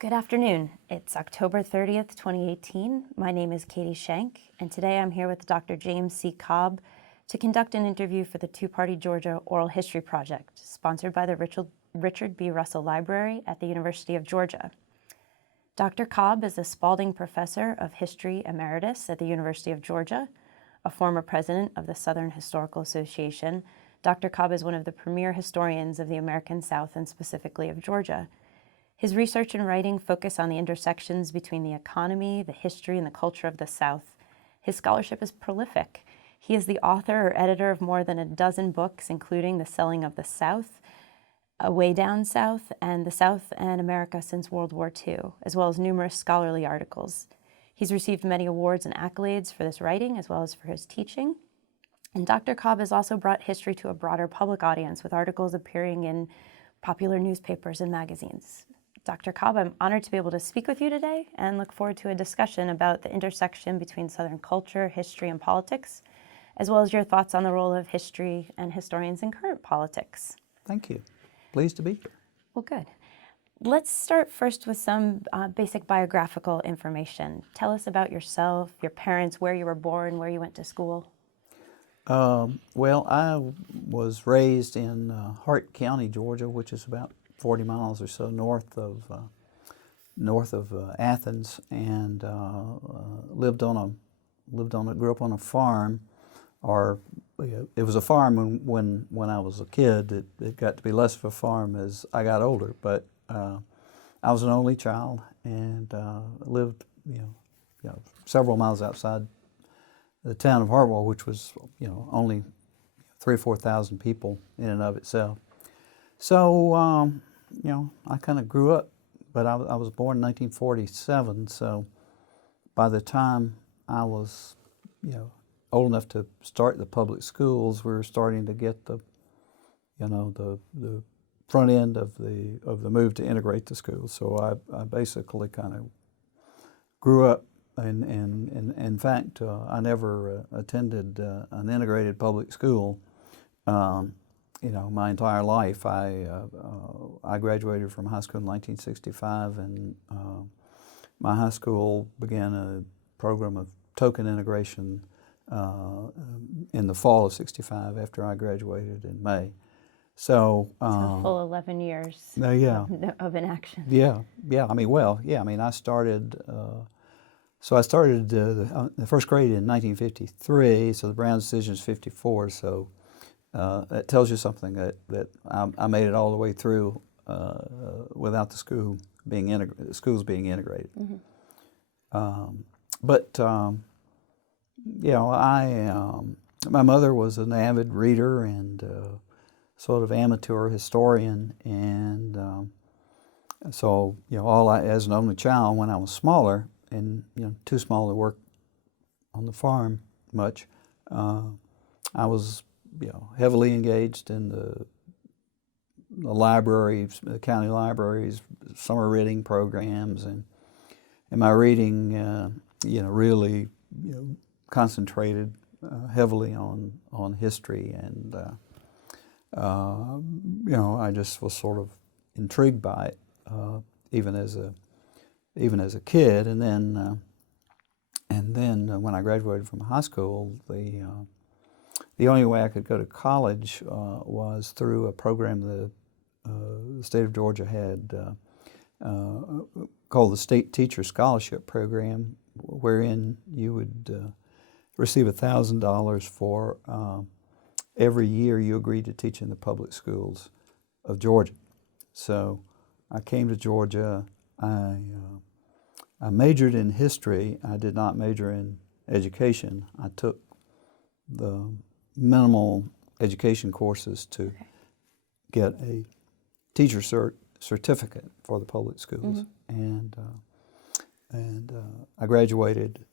Good afternoon. It's October 30th, 2018. My name is Katie Schank, and today I'm here with Dr. James C. Cobb to conduct an interview for the Two-Party Georgia Oral History Project, sponsored by the Richard B. Russell Library at the University of Georgia. Dr. Cobb is a Spalding Professor of History Emeritus at the University of Georgia, a former president of the Southern Historical Association. Dr. Cobb is one of the premier historians of the American South and specifically of Georgia. His research and writing focus on the intersections between the economy, the history, and the culture of the South. His scholarship is prolific. He is the author or editor of more than a dozen books, including The Selling of the South, A Way Down South, and The South and America Since World War II, as well as numerous scholarly articles. He's received many awards and accolades for this writing, as well as for his teaching. And Dr. Cobb has also brought history to a broader public audience with articles appearing in popular newspapers and magazines. Dr. Cobb, I'm honored to be able to speak with you today and look forward to a discussion about the intersection between Southern culture, history, and politics, as well as your thoughts on the role of history and historians in current politics. Thank you. Pleased to be here. Well, good. Let's start first with some basic biographical information. Tell us about yourself, your parents, where you were born, where you went to school. Well, I was raised in Hart County, Georgia, which is about 40 miles or so north of Athens, and grew up on a farm, or it was a farm when I was a kid. It got to be less of a farm as I got older, but I was an only child and lived several miles outside the town of Hartwell, which was only 3,000 or 4,000 people in and of itself. So I kind of grew up, but I was born in 1947. So by the time I was old enough to start the public schools, we were starting to get the front end of the move to integrate the schools. So I basically kind of grew up. And in fact, I never attended an integrated public school. My entire life. I graduated from high school in 1965, and my high school began a program of token integration in the fall of '65 after I graduated in May. So a full 11 years of inaction. Yeah. I started. I started the first grade in 1953, so the Brown decision is '54, so that tells you something that I made it all the way through without the schools being integrated. Mm-hmm. My mother was an avid reader and sort of amateur historian, and as an only child, when I was smaller, and too small to work on the farm much, I was heavily engaged in the libraries, the county libraries, summer reading programs, and my reading really concentrated heavily on history, and I just was sort of intrigued by it even as a kid, and then when I graduated from high school, the only way I could go to college was through a program the state of Georgia had called the State Teacher Scholarship Program, wherein you would receive $1,000 for every year you agreed to teach in the public schools of Georgia. So I came to Georgia. I majored in history. I did not major in education. I took the minimal education courses to get a teacher certificate for the public schools. Mm-hmm. And I graduated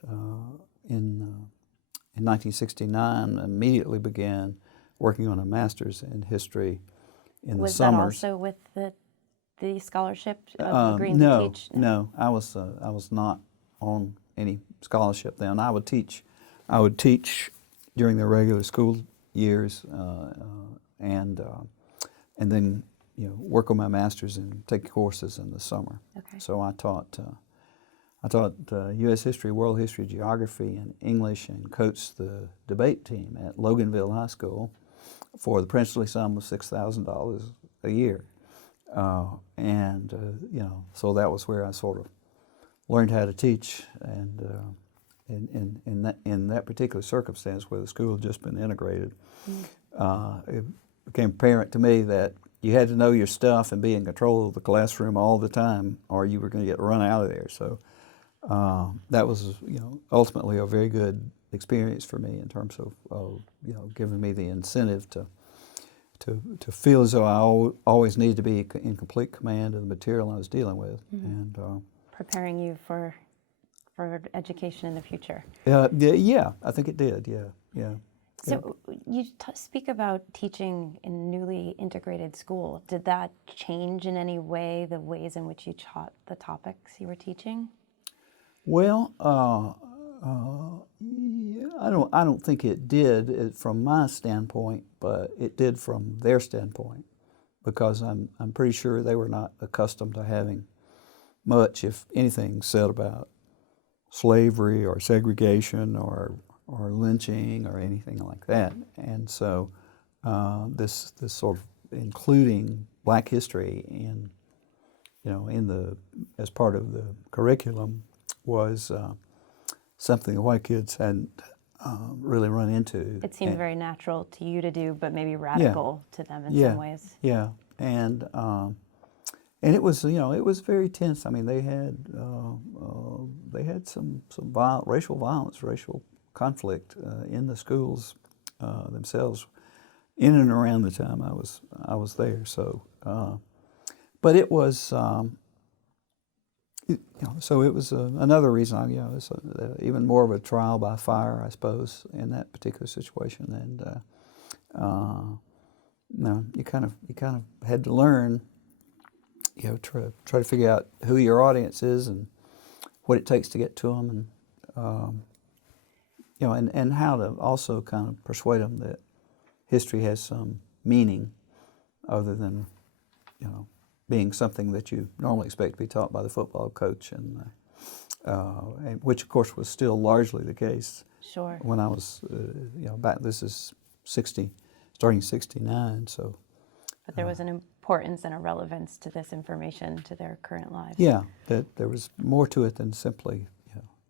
in 1969. Immediately began working on a master's in history in the summers. Was that also with the scholarship of agreeing to teach? No, I was not on any scholarship then. I would teach during the regular school years, and then work on my master's and take courses in the summer. Okay. So I taught U.S. history, world history, geography, and English, and coached the debate team at Loganville High School for the princely sum of $6,000 a year. So that was where I sort of learned how to teach, and in that particular circumstance where the school had just been integrated, it became apparent to me that you had to know your stuff and be in control of the classroom all the time, or you were going to get run out of there. So that was, ultimately a very good experience for me in terms of giving me the incentive to feel as though I always needed to be in complete command of the material I was dealing with, and preparing you for education in the future. Yeah, I think it did. Yeah. So you speak about teaching in a newly integrated school. Did that change in any way the ways in which you taught the topics you were teaching? Well, I don't think it did from my standpoint, but it did from their standpoint, because I'm pretty sure they were not accustomed to having much, if anything, said about slavery or segregation or lynching or anything like that. And so this sort of including Black history as part of the curriculum was something the white kids hadn't really run into. It seemed very natural to you to do, but maybe radical to them in some ways. Yeah, and it was it was very tense. I mean, they had some racial violence, racial conflict in the schools themselves, in and around the time I was there. So, but it was so it was another reason. It's even more of a trial by fire, I suppose, in that particular situation. And you kind of had to learn. Try to figure out who your audience is and what it takes to get to them, and how to also kind of persuade them that history has some meaning other than, being something that you normally expect to be taught by the football coach, and which of course was still largely the case. Sure. When I was, back. This is starting '69, so. But there was an importance and a relevance to this information to their current lives. Yeah, that there was more to it than simply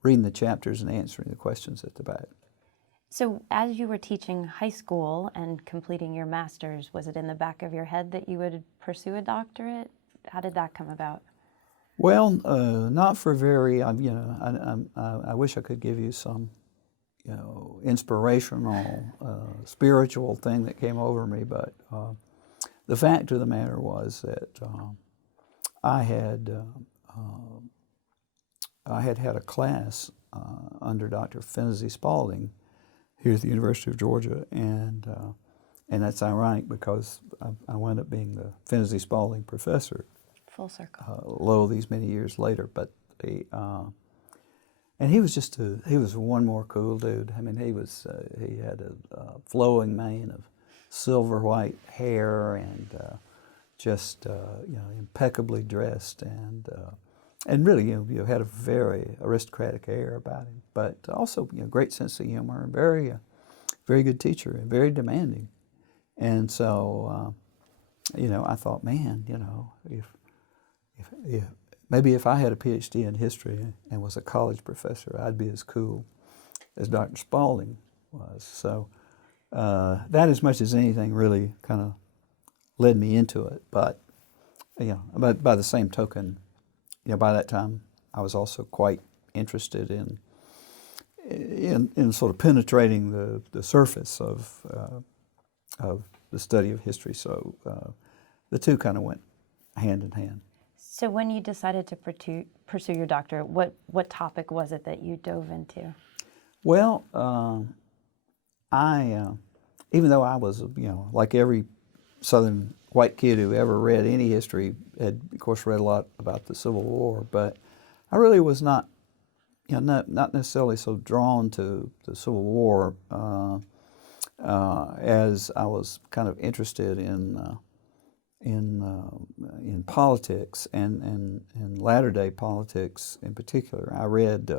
reading the chapters and answering the questions at the back. So as you were teaching high school and completing your master's, was it in the back of your head that you would pursue a doctorate? How did that come about? Well, not for very. I wish I could give you some, inspirational, spiritual thing that came over me, but. The fact of the matter was that I had had a class under Dr. Finney Spalding here at the University of Georgia, and that's ironic because I wound up being the Finney Spalding professor. Full circle. Lo, these many years later, but and he was he was one more cool dude. I mean, he had a flowing mane of silver white hair, and just impeccably dressed, and really had a very aristocratic air about him, but also great sense of humor, and very good teacher, and very demanding. And so I thought, man, if maybe if I had a PhD in history and was a college professor, I'd be as cool as Dr. Spalding was. So that, as much as anything, really kind of led me into it. But by the same token, by that time I was also quite interested in sort of penetrating the surface of the study of history. So the two kind of went hand in hand. So when you decided to pursue your doctorate, what topic was it that you dove into? Well, even though I was, like every Southern white kid who ever read any history, had of course read a lot about the Civil War, but I really was not necessarily so drawn to the Civil War as I was kind of interested in in politics and latter-day politics in particular. I read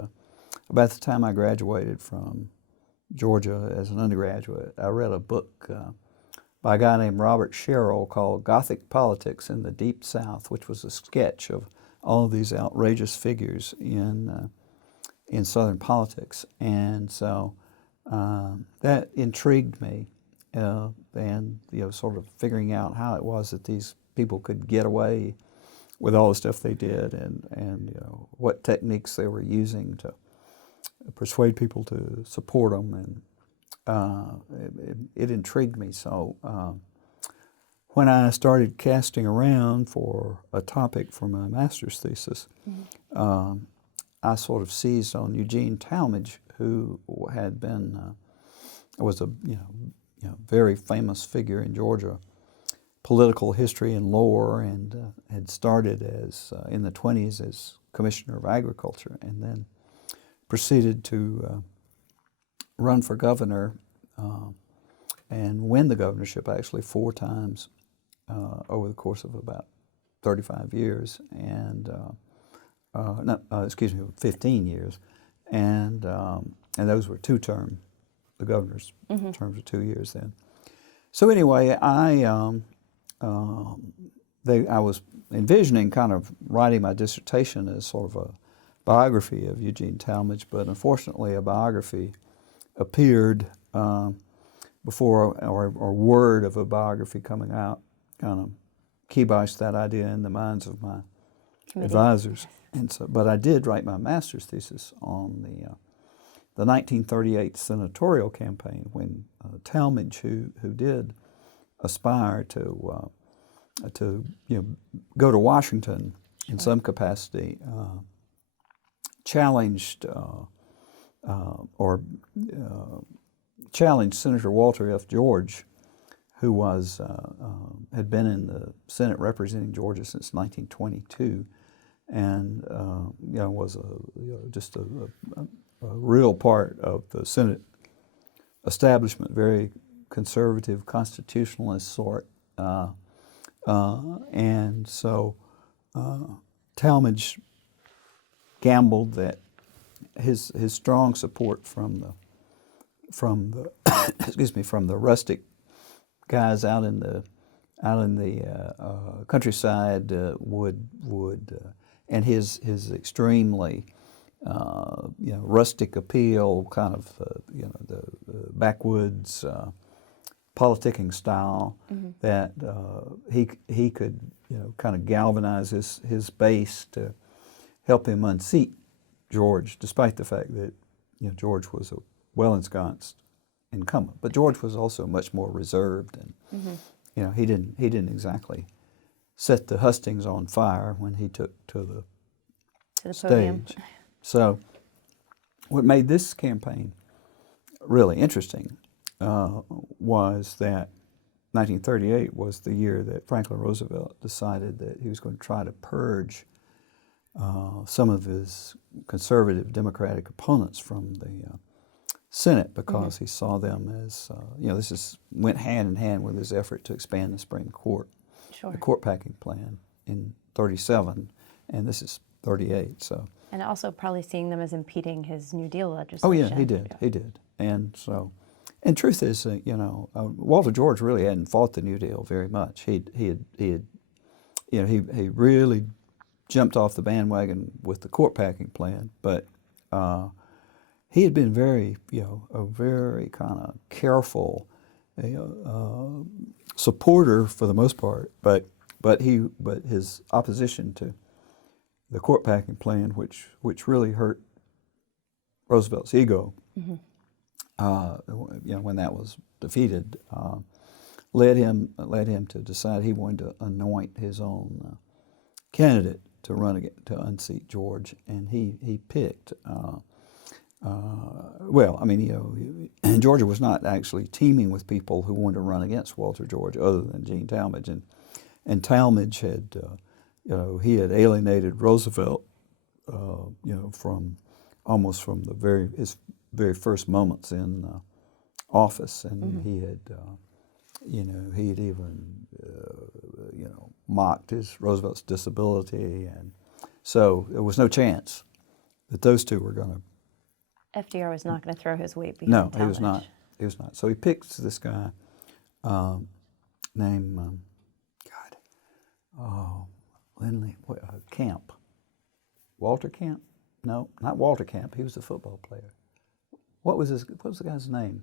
about the time I graduated from Georgia as an undergraduate. I read a book by a guy named Robert Sherrill called "Gothic Politics in the Deep South," which was a sketch of all of these outrageous figures in Southern politics, and so that intrigued me. And sort of figuring out how it was that these people could get away with all the stuff they did, and what techniques they were using to persuade people to support them, and it intrigued me. So when I started casting around for a topic for my master's thesis, I sort of seized on Eugene Talmadge, who had been was a very famous figure in Georgia political history and lore, and had started as in the 1920s as Commissioner of Agriculture, and then proceeded to run for governor and win the governorship actually 4 times over the course of about 35 years, and 15 years, and those were 2-term. The governor's terms were 2 years then. So anyway, I was envisioning kind of writing my dissertation as sort of a biography of Eugene Talmadge, but unfortunately a biography appeared before, or word of a biography coming out kind of kiboshed that idea in the minds of my advisors. And so, but I did write my master's thesis on the 1938 senatorial campaign, when Talmadge, who did aspire to go to Washington in some capacity, challenged Senator Walter F. George, who was had been in the Senate representing Georgia since 1922, and was just a real part of the Senate establishment, very conservative, constitutionalist sort, and so Talmadge gambled that his strong support from the from the rustic guys out in the countryside would and his extremely rustic appeal, kind of the backwoods politicking style, that he could kind of galvanize his base to help him unseat George, despite the fact that George was a well-ensconced incumbent. But George was also much more reserved, and he didn't exactly set the hustings on fire when he took to the podium. stage. So what made this campaign really interesting was that 1938 was the year that Franklin Roosevelt decided that he was going to try to purge some of his conservative Democratic opponents from the Senate, because he saw them as, this went hand in hand with his effort to expand the Supreme Court, the court packing plan in 37, and this is 38. So. And also probably seeing them as impeding his New Deal legislation. Oh yeah, he did. And so, and truth is, Walter George really hadn't fought the New Deal very much. He really jumped off the bandwagon with the court packing plan, but he had been very, a very kind of careful supporter for the most part, but his opposition to the court packing plan, which really hurt Roosevelt's ego, when that was defeated, led him to decide he wanted to anoint his own candidate to run again, to unseat George, and he picked. Georgia was not actually teaming with people who wanted to run against Walter George, other than Gene Talmadge, and Talmadge had. He had alienated Roosevelt, from his very first moments in office, and he had, he had even, mocked Roosevelt's disability, and so there was no chance that those two were going to. FDR was not going to throw his weight behind No, Talmadge. he was not. He was not. So he picks this guy named Lindley Camp. Walter Camp? No, not Walter Camp. He was a football player. What was the guy's name?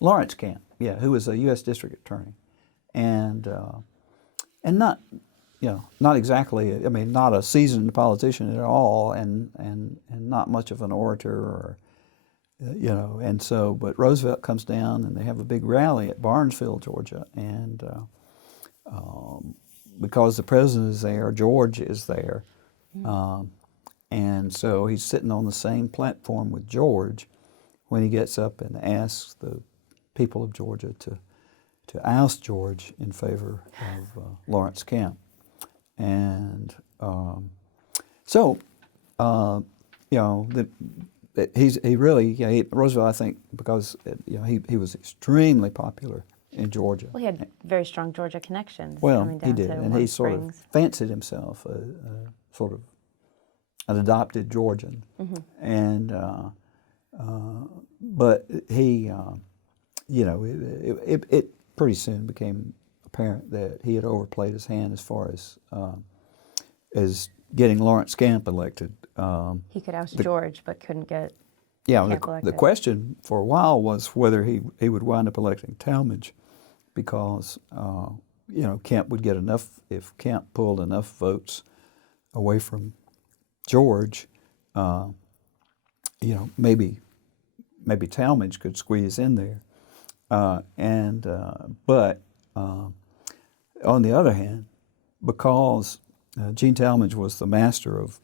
Lawrence Camp. Yeah, who was a U.S. District Attorney, and not, not exactly. I mean, not a seasoned politician at all, and not much of an orator, or and so. But Roosevelt comes down, and they have a big rally at Barnesville, Georgia, and because the president is there, George is there, and so he's sitting on the same platform with George when he gets up and asks the people of Georgia to oust George in favor of Lawrence Camp. And Roosevelt, I think, because he was extremely popular in Georgia. Well, he had very strong Georgia connections. Well, coming down he did, to and Warm he sort of Springs. fancied himself sort of an adopted Georgian, and but he, it pretty soon became apparent that he had overplayed his hand as far as getting Lawrence Camp elected. He could oust George, but couldn't get Camp elected. The question for a while was whether he would wind up electing Talmadge, because Camp would get enough, if Camp pulled enough votes away from George, maybe Talmadge could squeeze in there, but on the other hand, because Eugene Talmadge was the master of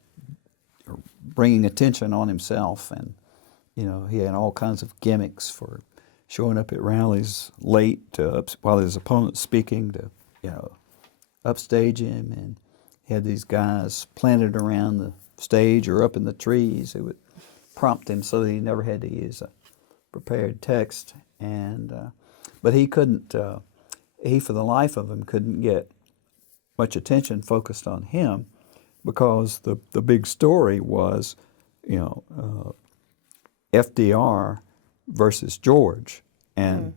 bringing attention on himself, and he had all kinds of gimmicks for showing up at rallies late while his opponent's speaking to upstage him, and he had these guys planted around the stage or up in the trees who would prompt him so that he never had to use a prepared text, and but he couldn't. He, for the life of him, couldn't get much attention focused on him, because the big story was, FDR versus George, and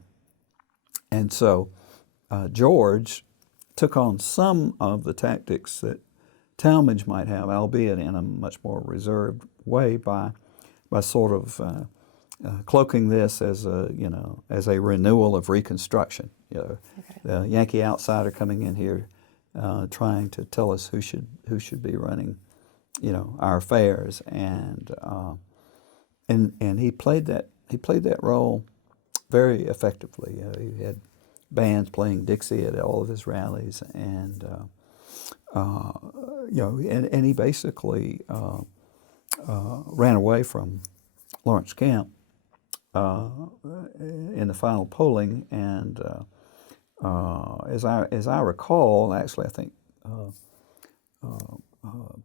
so George took on some of the tactics that Talmadge might have, albeit in a much more reserved way, by sort of cloaking this as a renewal of Reconstruction. The Yankee outsider coming in here, trying to tell us who should be running, our affairs, and he played that role very effectively. He had bands playing Dixie at all of his rallies, and and he basically ran away from Lawrence Camp in the final polling, and as I recall, actually, I think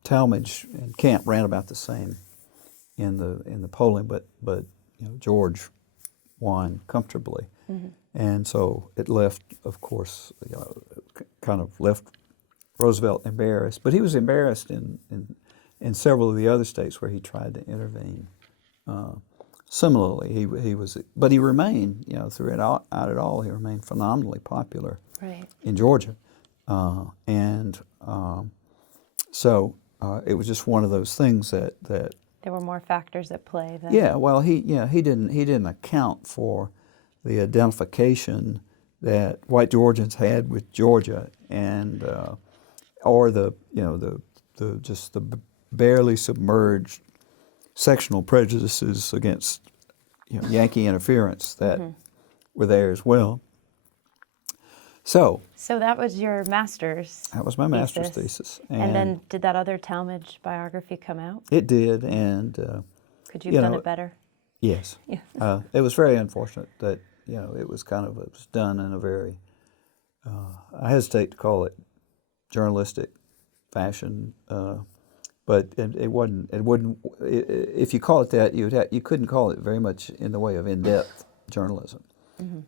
Talmadge and Camp ran about the same in the polling, but George won comfortably, and so it left, of course, kind of left Roosevelt embarrassed. But he was embarrassed in several of the other states where he tried to intervene. Similarly, he was, but he remained, throughout it all, he remained phenomenally popular in Georgia, and so it was just one of those things that there were more factors at play. He didn't account for the identification that white Georgians had with Georgia, and or the barely submerged sectional prejudices against Yankee interference that were there as well. So that was your master's. That was my master's thesis. And then did that other Talmadge biography come out? It did, and could you have done it better? Yes. Yeah. It was very unfortunate that it was done in a very I hesitate to call it journalistic fashion, but it wasn't. It wouldn't. If you call it that, you couldn't call it very much in the way of in-depth journalism.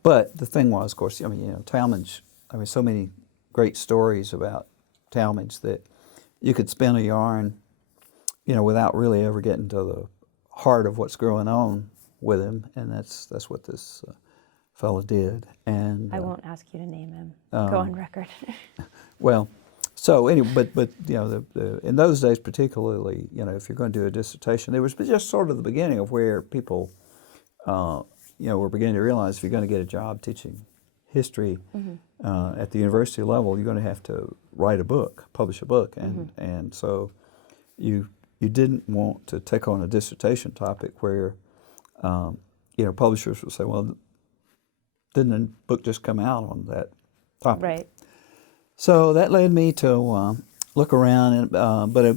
But the thing was, of course, Talmadge. So many great stories about Talmadge that you could spin a yarn, without really ever getting to the heart of what's going on with him, and that's what this fellow did. And I won't ask you to name him. Go on record. well, so anyway, but in those days particularly, if you're going to do a dissertation, it was just sort of the beginning of where people, were beginning to realize if you're going to get a job teaching history at the university level, you're going to have to write a book, publish a book, and so you didn't want to take on a dissertation topic where publishers would say, well, didn't the book just come out on that topic? Right. So that led me to look around, and but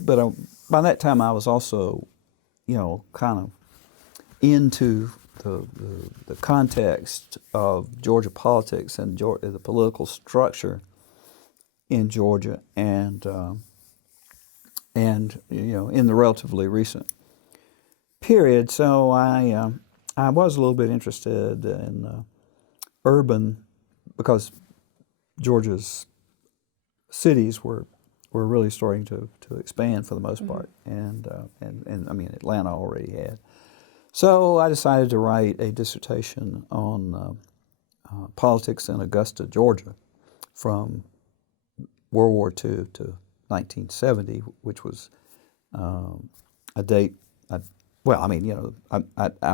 by that time I was also, kind of into the context of Georgia politics and the political structure in Georgia, and in the relatively recent period. So I was a little bit interested in urban, because Georgia's cities were really starting to expand for the most part, and I mean Atlanta already had. So I decided to write a dissertation on politics in Augusta, Georgia, from World War II to 1970, which was a date. I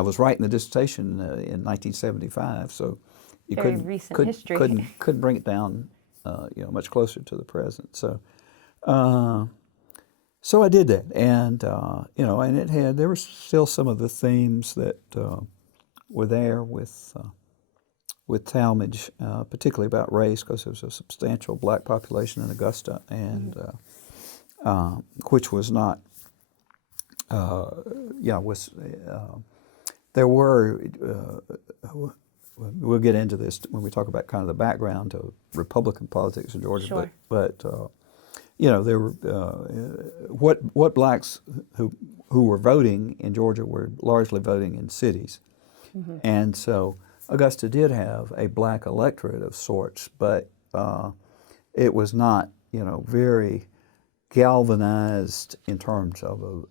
was writing the dissertation in 1975, so you couldn't bring it down, much closer to the present. So, so I did that, and there were still some of the themes that were there with Talmadge, particularly about race, because there was a substantial black population in Augusta, and which was not, there were. We'll get into this when we talk about kind of the background to Republican politics in Georgia. Sure. But there were what blacks who were voting in Georgia were largely voting in cities, and so Augusta did have a black electorate of sorts, but it was not very galvanized in terms of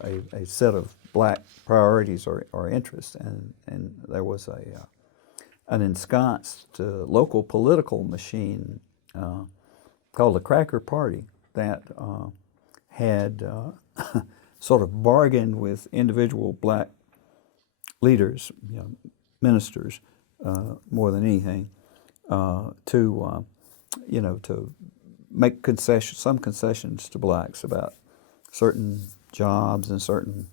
a set of black priorities or interests, and there was an ensconced local political machine called the Cracker Party that had sort of bargained with individual black leaders, ministers, more than anything, to make some concessions to blacks about certain jobs and certain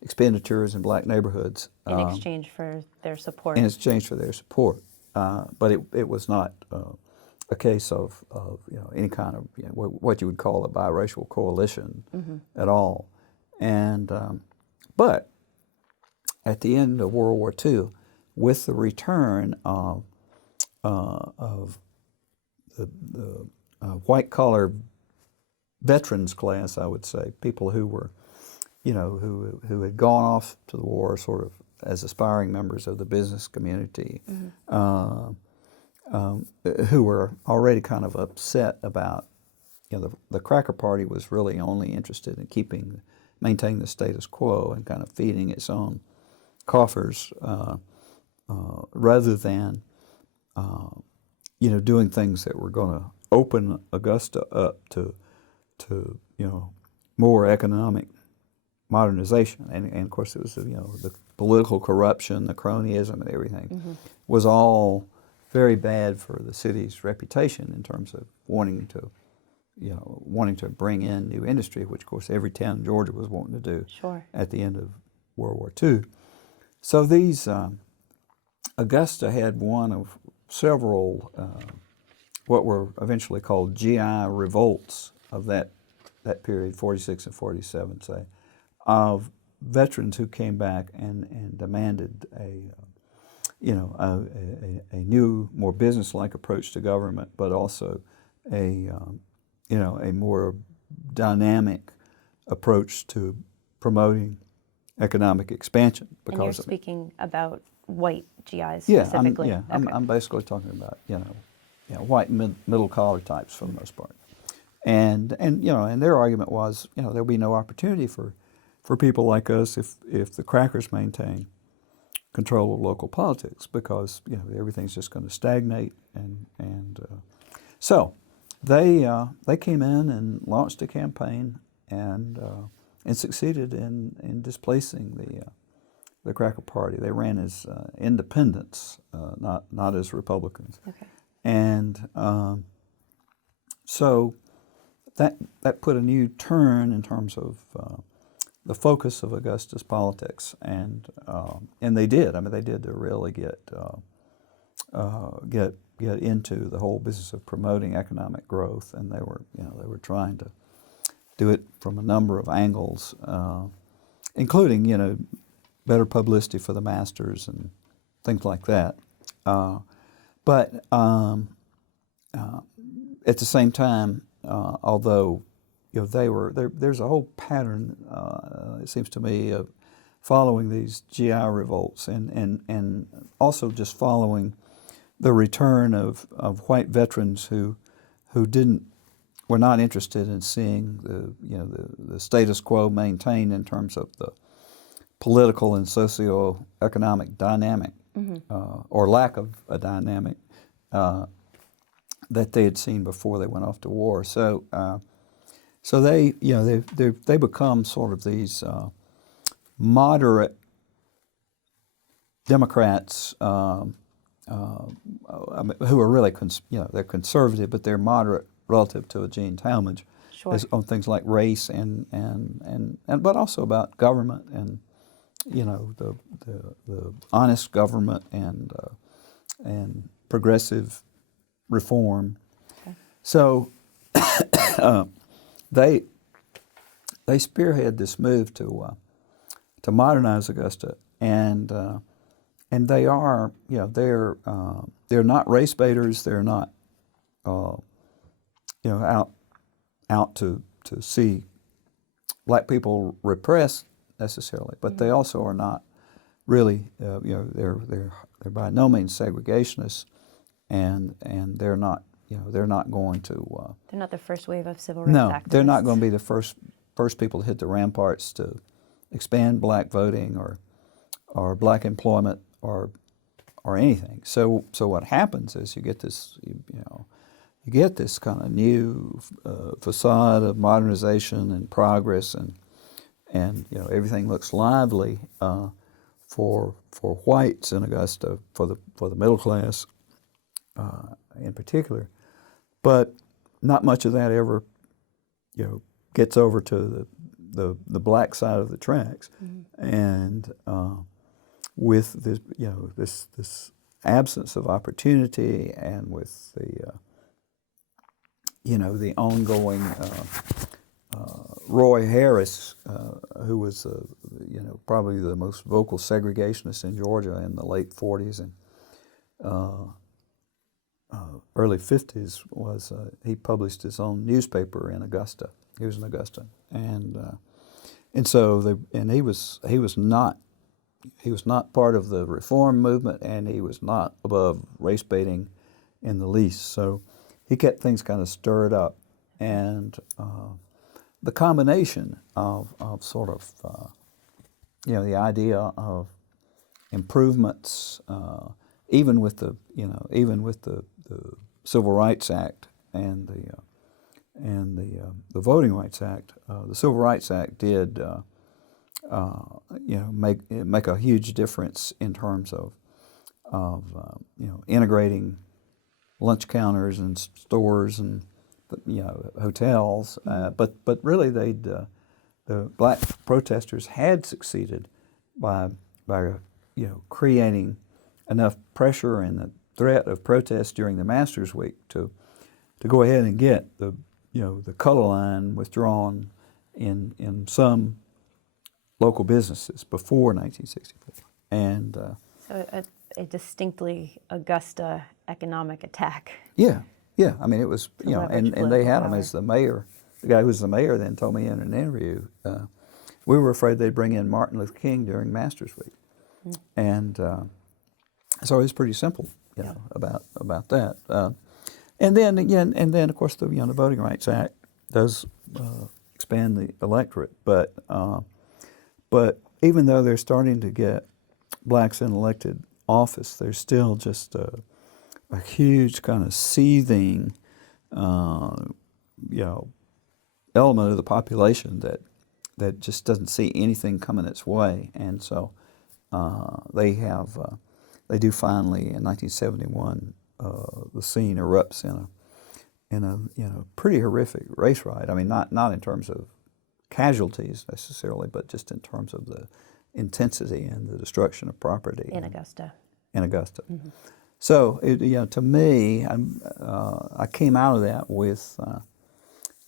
expenditures in black neighborhoods. In exchange for their support. But it was not a case of any kind of what you would call a biracial coalition at all. And but at the end of World War II, with the return of the white-collar veterans class, I would say, people who were, who had gone off to the war sort of as aspiring members of the business community, who were already kind of upset about, the Cracker Party was really only interested in maintaining the status quo and kind of feeding its own coffers, rather than, doing things that were going to open Augusta up to more economic modernization, and of course it was the political corruption, the cronyism, and everything was all very bad for the city's reputation in terms of wanting to bring in new industry, which of course every town in Georgia was wanting to do. Sure. At the end of World War II. So these Augusta had one of several what were eventually called GI revolts of that period, 46 and 47, say, of veterans who came back and demanded a new, more business-like approach to government, but also a more dynamic approach to promoting economic expansion. And you're speaking about white GIs specifically. I'm basically talking about white middle collar types for the most part. And their argument was, there'll be no opportunity for people like us if the crackers maintain control of local politics, because everything's just going to stagnate. So they came in and launched a campaign and succeeded in displacing the Cracker Party. They ran as independents, not as Republicans. Okay. And so that put a new turn in terms of the focus of Augusta's politics, and they did. I mean, they did to really get into the whole business of promoting economic growth, and they were trying to do it from a number of angles, including better publicity for the masters and things like that. But at the same time, although there's a whole pattern, it seems to me, of following these GI revolts and also just following the return of white veterans who were not interested in seeing the status quo maintained in terms of the political and socio-economic dynamic, or lack of a dynamic that they had seen before they went off to war. So they become sort of these moderate Democrats who are really they're conservative, but they're moderate relative to Eugene Talmadge, sure, on things like race and but also about government and the honest government and progressive reform. Okay. So they spearhead this move to modernize Augusta, and they are they're not race baiters. They're not out to see black people repressed necessarily, but they also are not really they're by no means segregationists, and they're not going to they're not the first wave of civil rights activists. They're not going to be the first people to hit the ramparts to expand black voting or black employment or anything. So what happens is you get this kind of new facade of modernization and progress, and everything looks lively for whites in Augusta, for the middle class in particular, but not much of that ever gets over to the black side of the tracks, and with this this absence of opportunity, and with the ongoing Roy Harris, who was probably the most vocal segregationist in Georgia in the late 40s and early 50s, he published his own newspaper in Augusta. He was in Augusta, and so he was not part of the reform movement, and he was not above race baiting in the least. So he kept things kind of stirred up, and the combination of sort of the idea of improvements, even with the Civil Rights Act and the Voting Rights Act. The Civil Rights Act did make a huge difference in terms of integrating lunch counters and stores and hotels, but really the black protesters had succeeded by creating enough pressure and the threat of protest during the Masters Week to go ahead and get the color line withdrawn in some local businesses before 1964, and so a distinctly Augusta economic attack. Yeah. I mean, it was and they had him as the mayor. The guy who was the mayor then told me in an interview, we were afraid they'd bring in Martin Luther King during Masters Week, and so it was pretty simple, about that. And then again, of course the the Voting Rights Act does expand the electorate, but even though they're starting to get blacks in elected office, there's still just a huge kind of seething, element of the population that just doesn't see anything coming its way, and so they do finally in 1971 the scene erupts in a pretty horrific race riot. I mean, not in terms of casualties necessarily, but just in terms of the intensity and the destruction of property in Augusta. Mm-hmm. So, to me, I came out of that with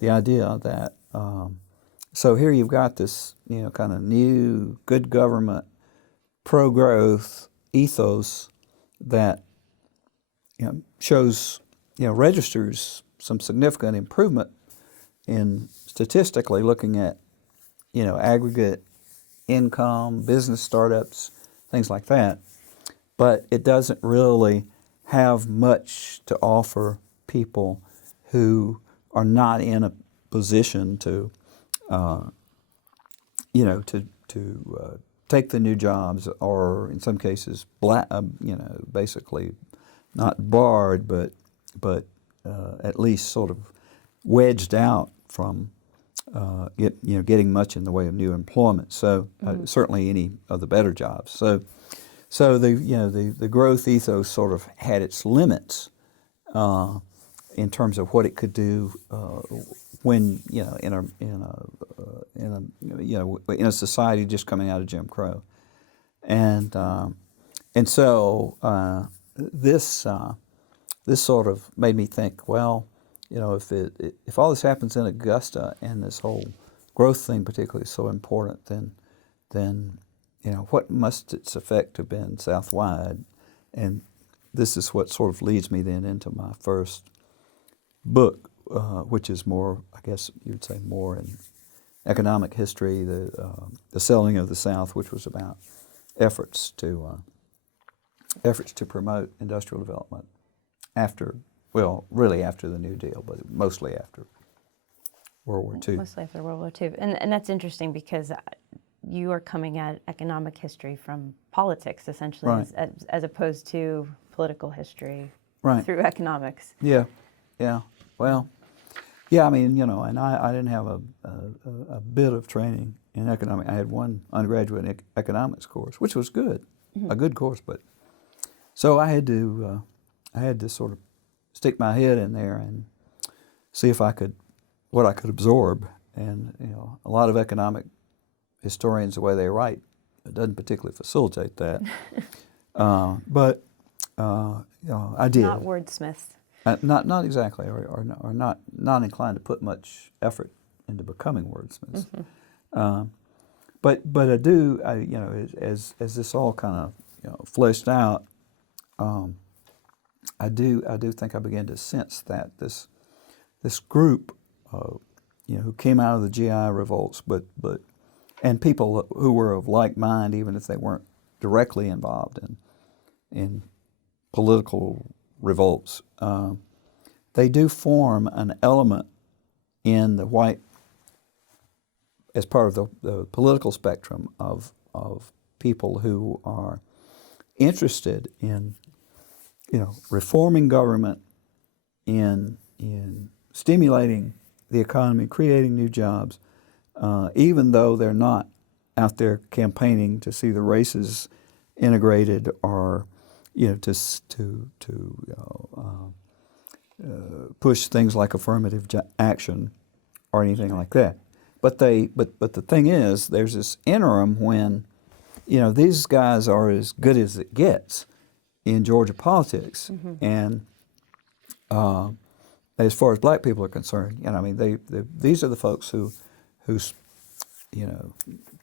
the idea that so here you've got this kind of new good government, pro-growth ethos that shows registers some significant improvement in statistically looking at aggregate income, business startups, things like that. But it doesn't really have much to offer people who are not in a position to, take the new jobs, or in some cases, basically not barred, but at least sort of wedged out from getting much in the way of new employment. So certainly any of the better jobs. So the growth ethos sort of had its limits in terms of what it could do when in a society just coming out of Jim Crow, and so this sort of made me think, well, if all this happens in Augusta and this whole growth thing particularly is so important, then what must its effect have been Southwide? And this is what sort of leads me then into my first book, which is more, I guess you'd say, more in economic history, the Selling of the South, which was about efforts to promote industrial development really after the New Deal, but mostly after World War II. Mostly after World War II. And that's interesting because you are coming at economic history from politics, essentially, right, as opposed to political history right, through economics. Yeah. Well, yeah, I mean, and I didn't have a bit of training in economics. I had one undergraduate economics course, which was good, a good course, but so I had to sort of stick my head in there and see what I could absorb. And a lot of economic historians, the way they write, it doesn't particularly facilitate that. But I did. Not wordsmiths. Not exactly, or not inclined to put much effort into becoming wordsmiths. But I do, as this all kind of fleshed out, I do think I began to sense that this group, who came out of the GI revolts, and people who were of like mind, even if they weren't directly involved in political revolts, they do form an element in the white, as part of the political spectrum of people who are interested in reforming government, in stimulating the economy, creating new jobs, even though they're not out there campaigning to see the races integrated or to push things like affirmative action or anything like that. But the thing is, there's this interim when these guys are as good as it gets in Georgia politics, and as far as black people are concerned, these are the folks who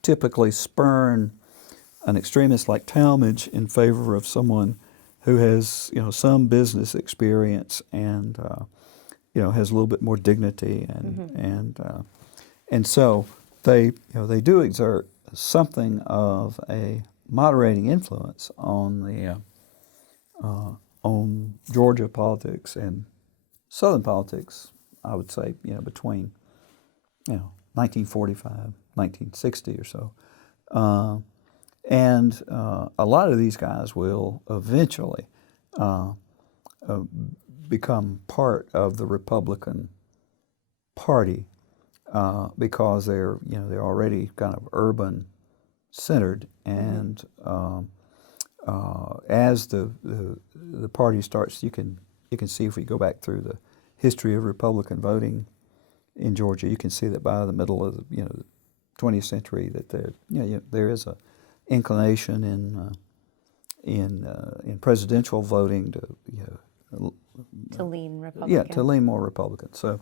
typically spurn an extremist like Talmadge in favor of someone who has some business experience and has a little bit more dignity and so they do exert something of a moderating influence on the on Georgia politics and Southern politics, I would say, between 1945, 1960 or so. And a lot of these guys will eventually become part of the Republican Party because they're already kind of urban centered, and as the party starts, you can see, if we go back through the history of Republican voting in Georgia, you can see that by the middle of the 20th century that there is a inclination in presidential voting to lean Republican. Yeah, to lean more Republican. So,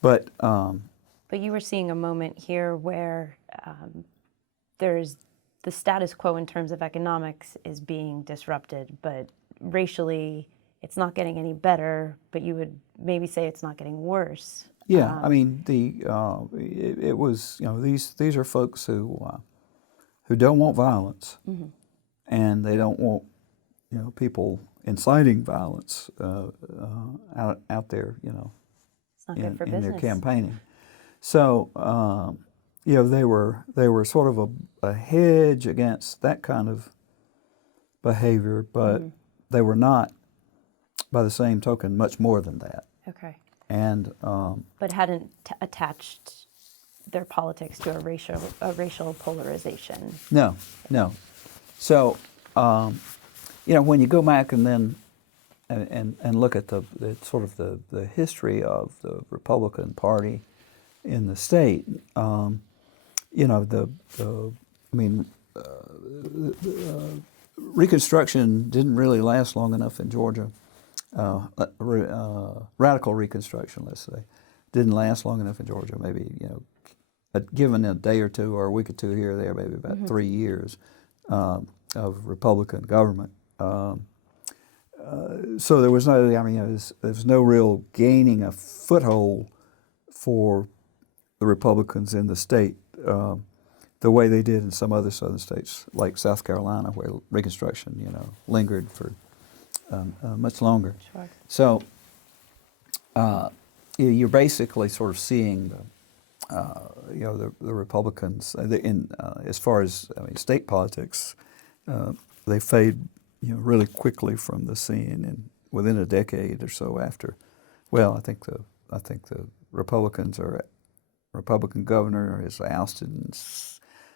but you were seeing a moment here where there's the status quo in terms of economics is being disrupted, but racially it's not getting any better, but you would maybe say it's not getting worse. Yeah, I mean, it was, these are folks who don't want violence, and they don't want people inciting violence out there, It's not good for in business. their campaigning. So they were sort of a hedge against that kind of behavior, but they were not, by the same token, much more than that. Okay. And but hadn't attached their politics to a racial polarization. No. So when you go back and then and look at the sort of the history of the Republican Party in the state, Reconstruction didn't really last long enough in Georgia. Radical Reconstruction, let's say, didn't last long enough in Georgia. Maybe given a day or two or a week or two here or there, maybe about 3 years of Republican government. So there was no, there's no real gaining a foothold for the Republicans in the state the way they did in some other southern states, like South Carolina, where Reconstruction, lingered for much longer. Sure. So you're basically sort of seeing the Republicans as far as state politics, they fade really quickly from the scene, and within a decade or so after. Well, I think the Republican governor is ousted in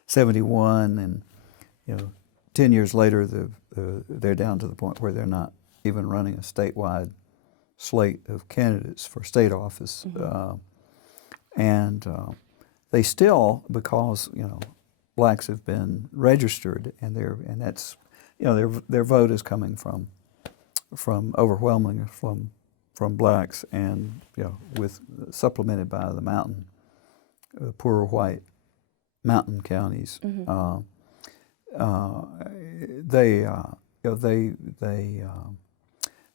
1971, and 10 years later they're down to the point where they're not even running a statewide slate of candidates for state office, and they still, because blacks have been registered, and that's their vote is coming from overwhelmingly from blacks, and with supplemented by the poorer white mountain counties.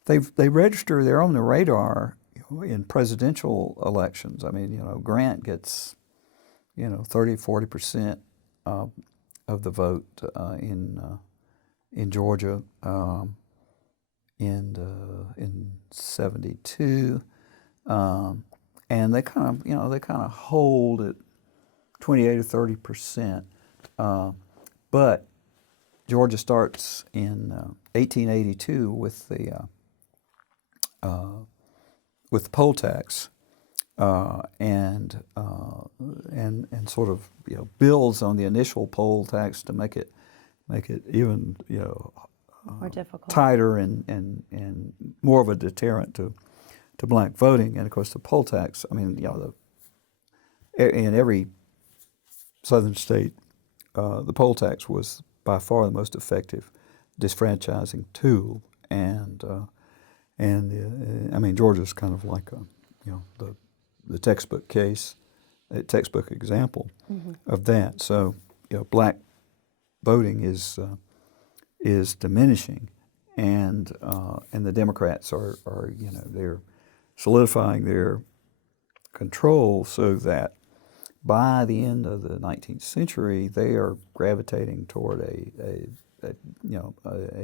They register. They're on the radar in presidential elections. Grant gets 30-40% of the vote in Georgia in '72, and they kind of hold at 28 or 30%. But Georgia starts in 1882 with the poll tax, and sort of builds on the initial poll tax to make it even more difficult, tighter, and more of a deterrent to black voting. And of course, the poll tax. In every southern state, the poll tax was by far the most effective disfranchising tool, and Georgia's kind of like the textbook case, a textbook example of that. So black voting is diminishing, and the Democrats are they're solidifying their control, so that by the end of the 19th century, they are gravitating toward a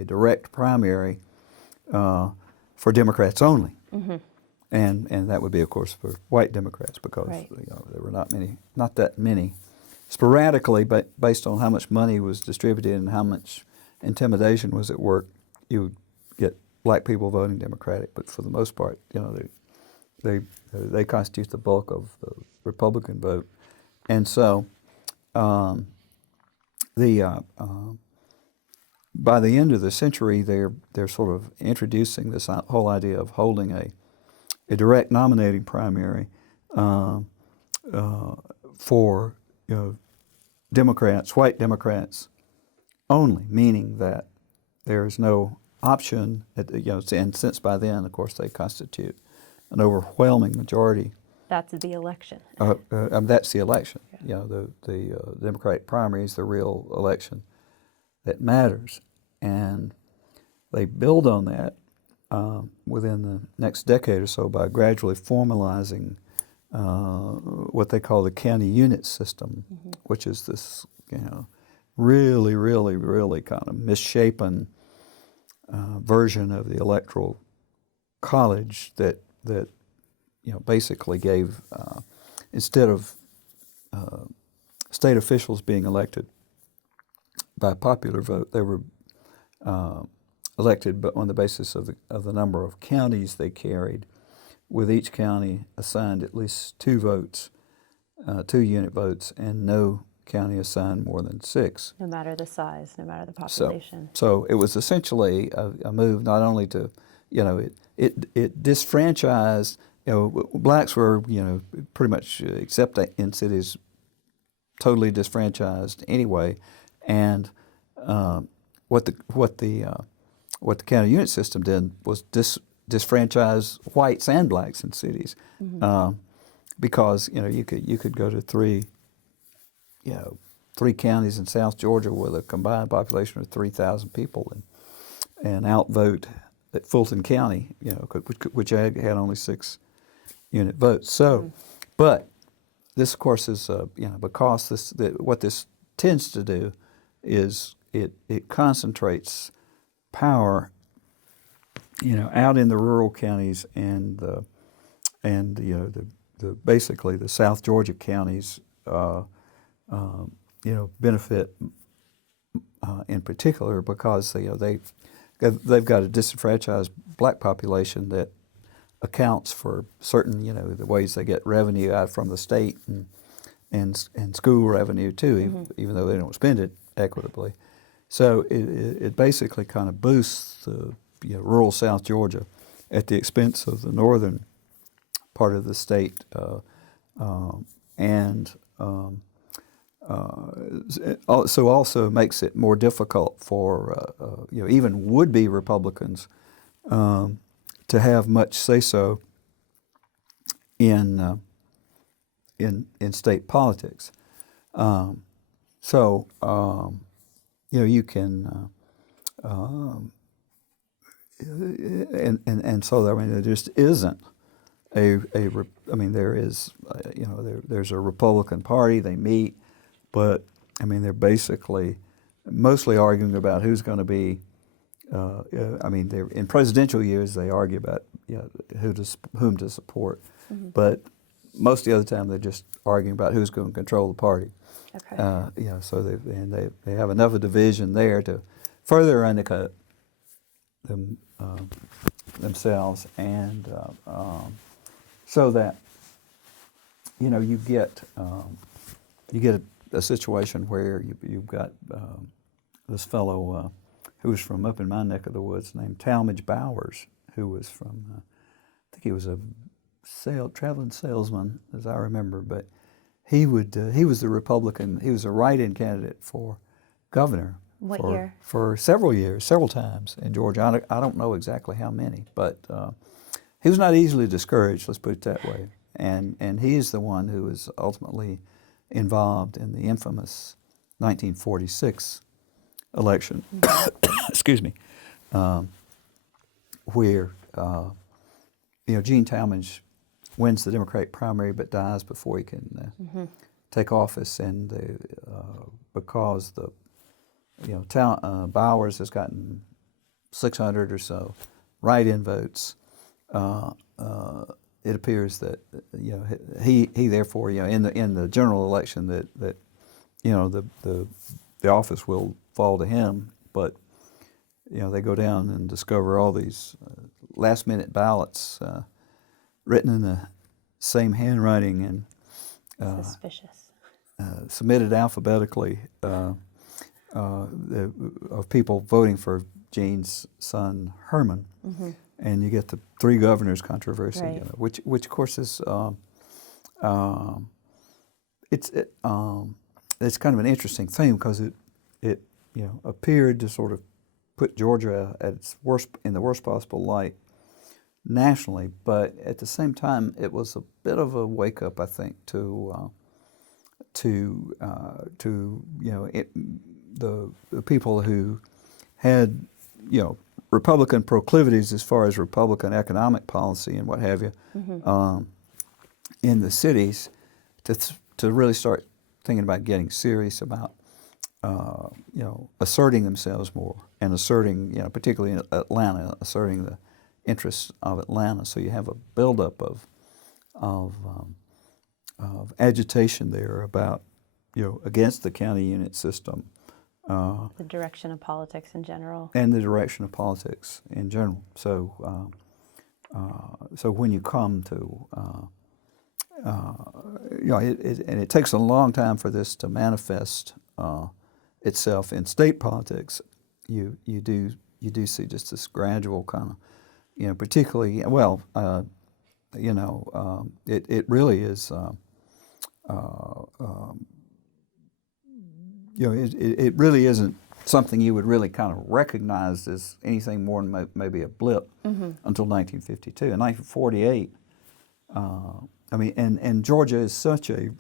direct primary for Democrats only. and that would be, of course, for white Democrats because Right. there were not that many. Sporadically, but based on how much money was distributed and how much intimidation was at work, you would get black people voting Democratic. But for the most part, they constitute the bulk of the Republican vote, and so by the end of the century, they're sort of introducing this whole idea of holding a direct nominating primary for Democrats, white Democrats only, meaning that there is no option. And since by then, of course, they constitute an overwhelming majority. That's the election. That's the election. Yeah. The Democratic primary is the real election that matters, and they build on that within the next decade or so by gradually formalizing what they call the county unit system, which is this really, really, really kind of misshapen version of the electoral college that basically gave instead of state officials being elected by popular vote, they were elected but on the basis of the number of counties they carried, with each county assigned at least 2 votes, 2 unit votes, and no county assigned more than 6. No matter the size, no matter the population. So it was essentially a move not only to, it disfranchised. Blacks were, pretty much, except in cities, totally disfranchised anyway, and what the county unit system did was disfranchise whites and blacks in cities, because you could go to 3 counties in South Georgia with a combined population of 3,000 people and outvote at Fulton County, which had only 6 unit votes. So, but this, of course, is because what this tends to do is it concentrates power, out in the rural counties and basically the South Georgia counties, benefit in particular because they've got a disenfranchised black population that accounts for certain, the ways they get revenue out from the state and school revenue too, even though they don't spend it equitably. So it basically kind of boosts the rural South Georgia at the expense of the northern part of the state, and so also makes it more difficult for even would-be Republicans to have much say-so in state politics. You can, and so there just isn't there is, there's a Republican Party. They meet, but they're basically mostly arguing about who's going to be. They're in presidential years. They argue about whom to support, but most of the other time they're just arguing about who's going to control the party. Okay. So they have enough of division there to further undercut themselves, and so that you get a situation where you've got this fellow who was from up in my neck of the woods named Talmadge Bower, who was from I think he was a traveling salesman as I remember, but he was the Republican. He was a write-in candidate for governor. What year? For several years, several times in Georgia. I don't know exactly how many, but he was not easily discouraged, let's put it that way. And he is the one who was ultimately involved in the infamous 1946 election, excuse me, where Eugene Talmadge wins the Democratic primary but dies before he can take office, and because Bowers has gotten 600 or so write-in votes, it appears that he therefore in the general election that the office will fall to him, but they go down and discover all these last-minute ballots written in the same handwriting and Suspicious. Submitted alphabetically of people voting for Gene's son Herman, and you get the three governors controversy, Right. which of course is it's kind of an interesting thing because it appeared to sort of put Georgia at its worst, in the worst possible light nationally, but at the same time it was a bit of a wake up, I think, to the people who had Republican proclivities as far as Republican economic policy and what have you in the cities to really start thinking about getting serious about asserting themselves more and asserting, particularly in Atlanta, asserting the interests of Atlanta. So you have a buildup of agitation there about against the county unit system. The direction of politics in general. And the direction of politics in general. So, so when you come to, and it takes a long time for this to manifest itself in state politics. You do see just this gradual kind of, particularly it really is. It really isn't something you would really kind of recognize as anything more than maybe a blip until 1952. In 1948, and Georgia is such a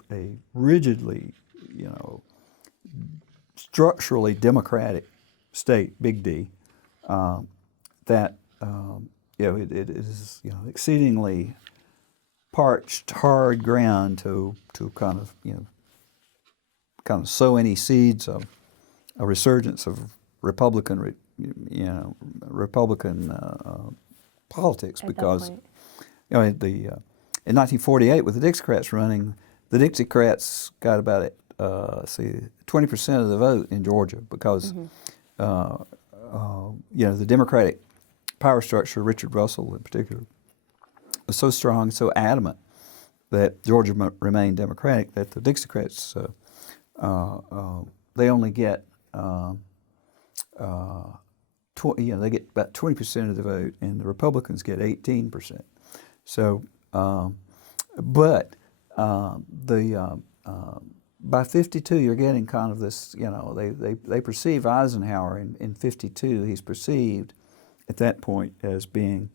rigidly, structurally democratic state, big D, that it is exceedingly parched, hard ground to kind of sow any seeds of a resurgence of Republican politics, because in 1948 with the Dixiecrats running, the Dixiecrats got about 20% of the vote in Georgia because the Democratic power structure, Richard Russell in particular, was so strong, so adamant that Georgia remained Democratic that the Dixiecrats they only get they get about 20% of the vote, and the Republicans get 18%. So, by 52, you're getting kind of this. They perceive Eisenhower in 52. He's perceived at that point as being,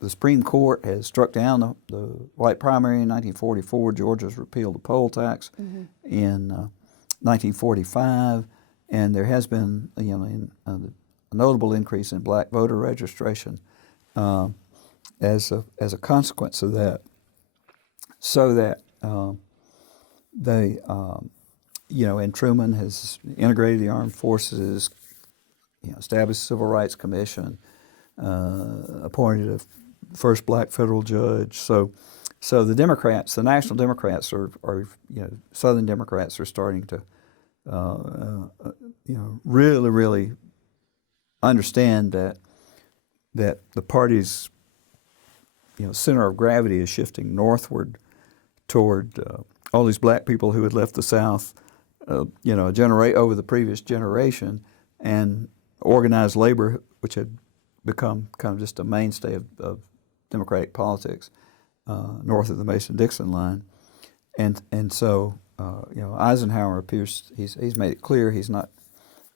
the Supreme Court has struck down the white primary in 1944. Georgia's repealed the poll tax in 1945, and there has been a notable increase in black voter registration as a consequence of that. So that and Truman has integrated the armed forces, established a civil rights commission. Appointed a first black federal judge. So the Democrats, the national Democrats, are Southern Democrats are starting to, really understand that the party's, center of gravity is shifting northward toward all these black people who had left the South, over the previous generation, and organized labor, which had become kind of just a mainstay of Democratic politics north of the Mason-Dixon line, and so Eisenhower appears he's made it clear he's not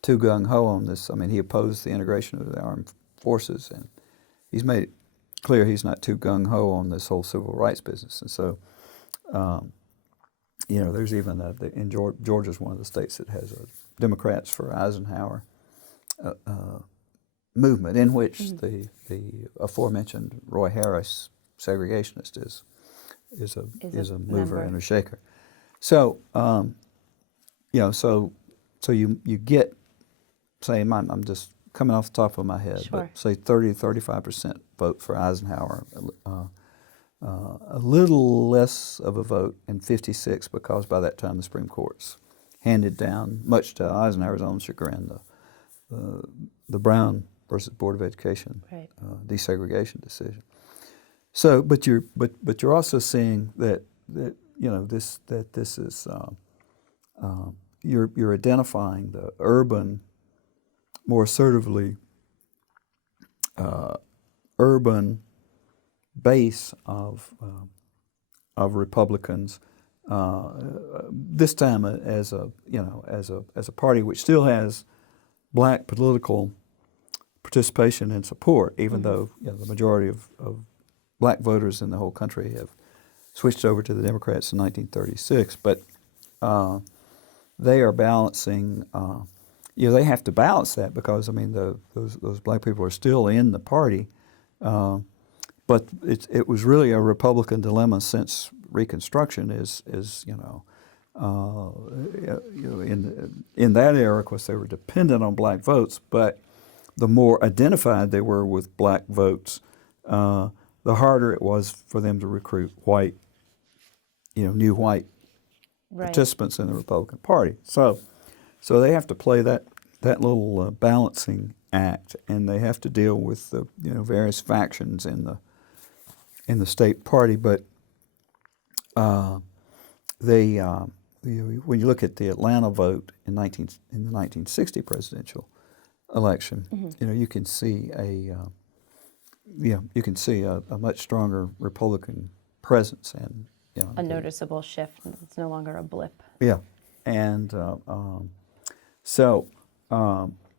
too gung ho on this. I mean, he opposed the integration of the armed forces, and he's made it clear he's not too gung ho on this whole civil rights business. And so, there's even in Georgia's one of the states that has a Democrats for Eisenhower movement, in which the aforementioned Roy Harris, segregationist, is a mover and a shaker. So so you get, say, I'm just coming off the top of my head, Sure. but say 30 to 35% vote for Eisenhower. A little less of a vote in 56 because by that time the Supreme Court's handed down, much to Eisenhower's own chagrin, the Brown versus Board of Education Right. Desegregation decision. So, but you're also seeing that this is you're identifying the urban, more assertively urban base of Republicans. This time as a party which still has black political participation and support, even though the majority of black voters in the whole country have switched over to the Democrats in 1936. But they are balancing. They have to balance that because those black people are still in the party. But it was really a Republican dilemma since Reconstruction. In that era, of course, they were dependent on black votes, but the more identified they were with black votes, the harder it was for them to recruit new white participants in the Republican Party. So they have to play that little balancing act, and they have to deal with the various factions in the state party. But when you look at the Atlanta vote in the 1960 presidential election, you can see a much stronger Republican presence and a noticeable shift. It's no longer a blip. Yeah, and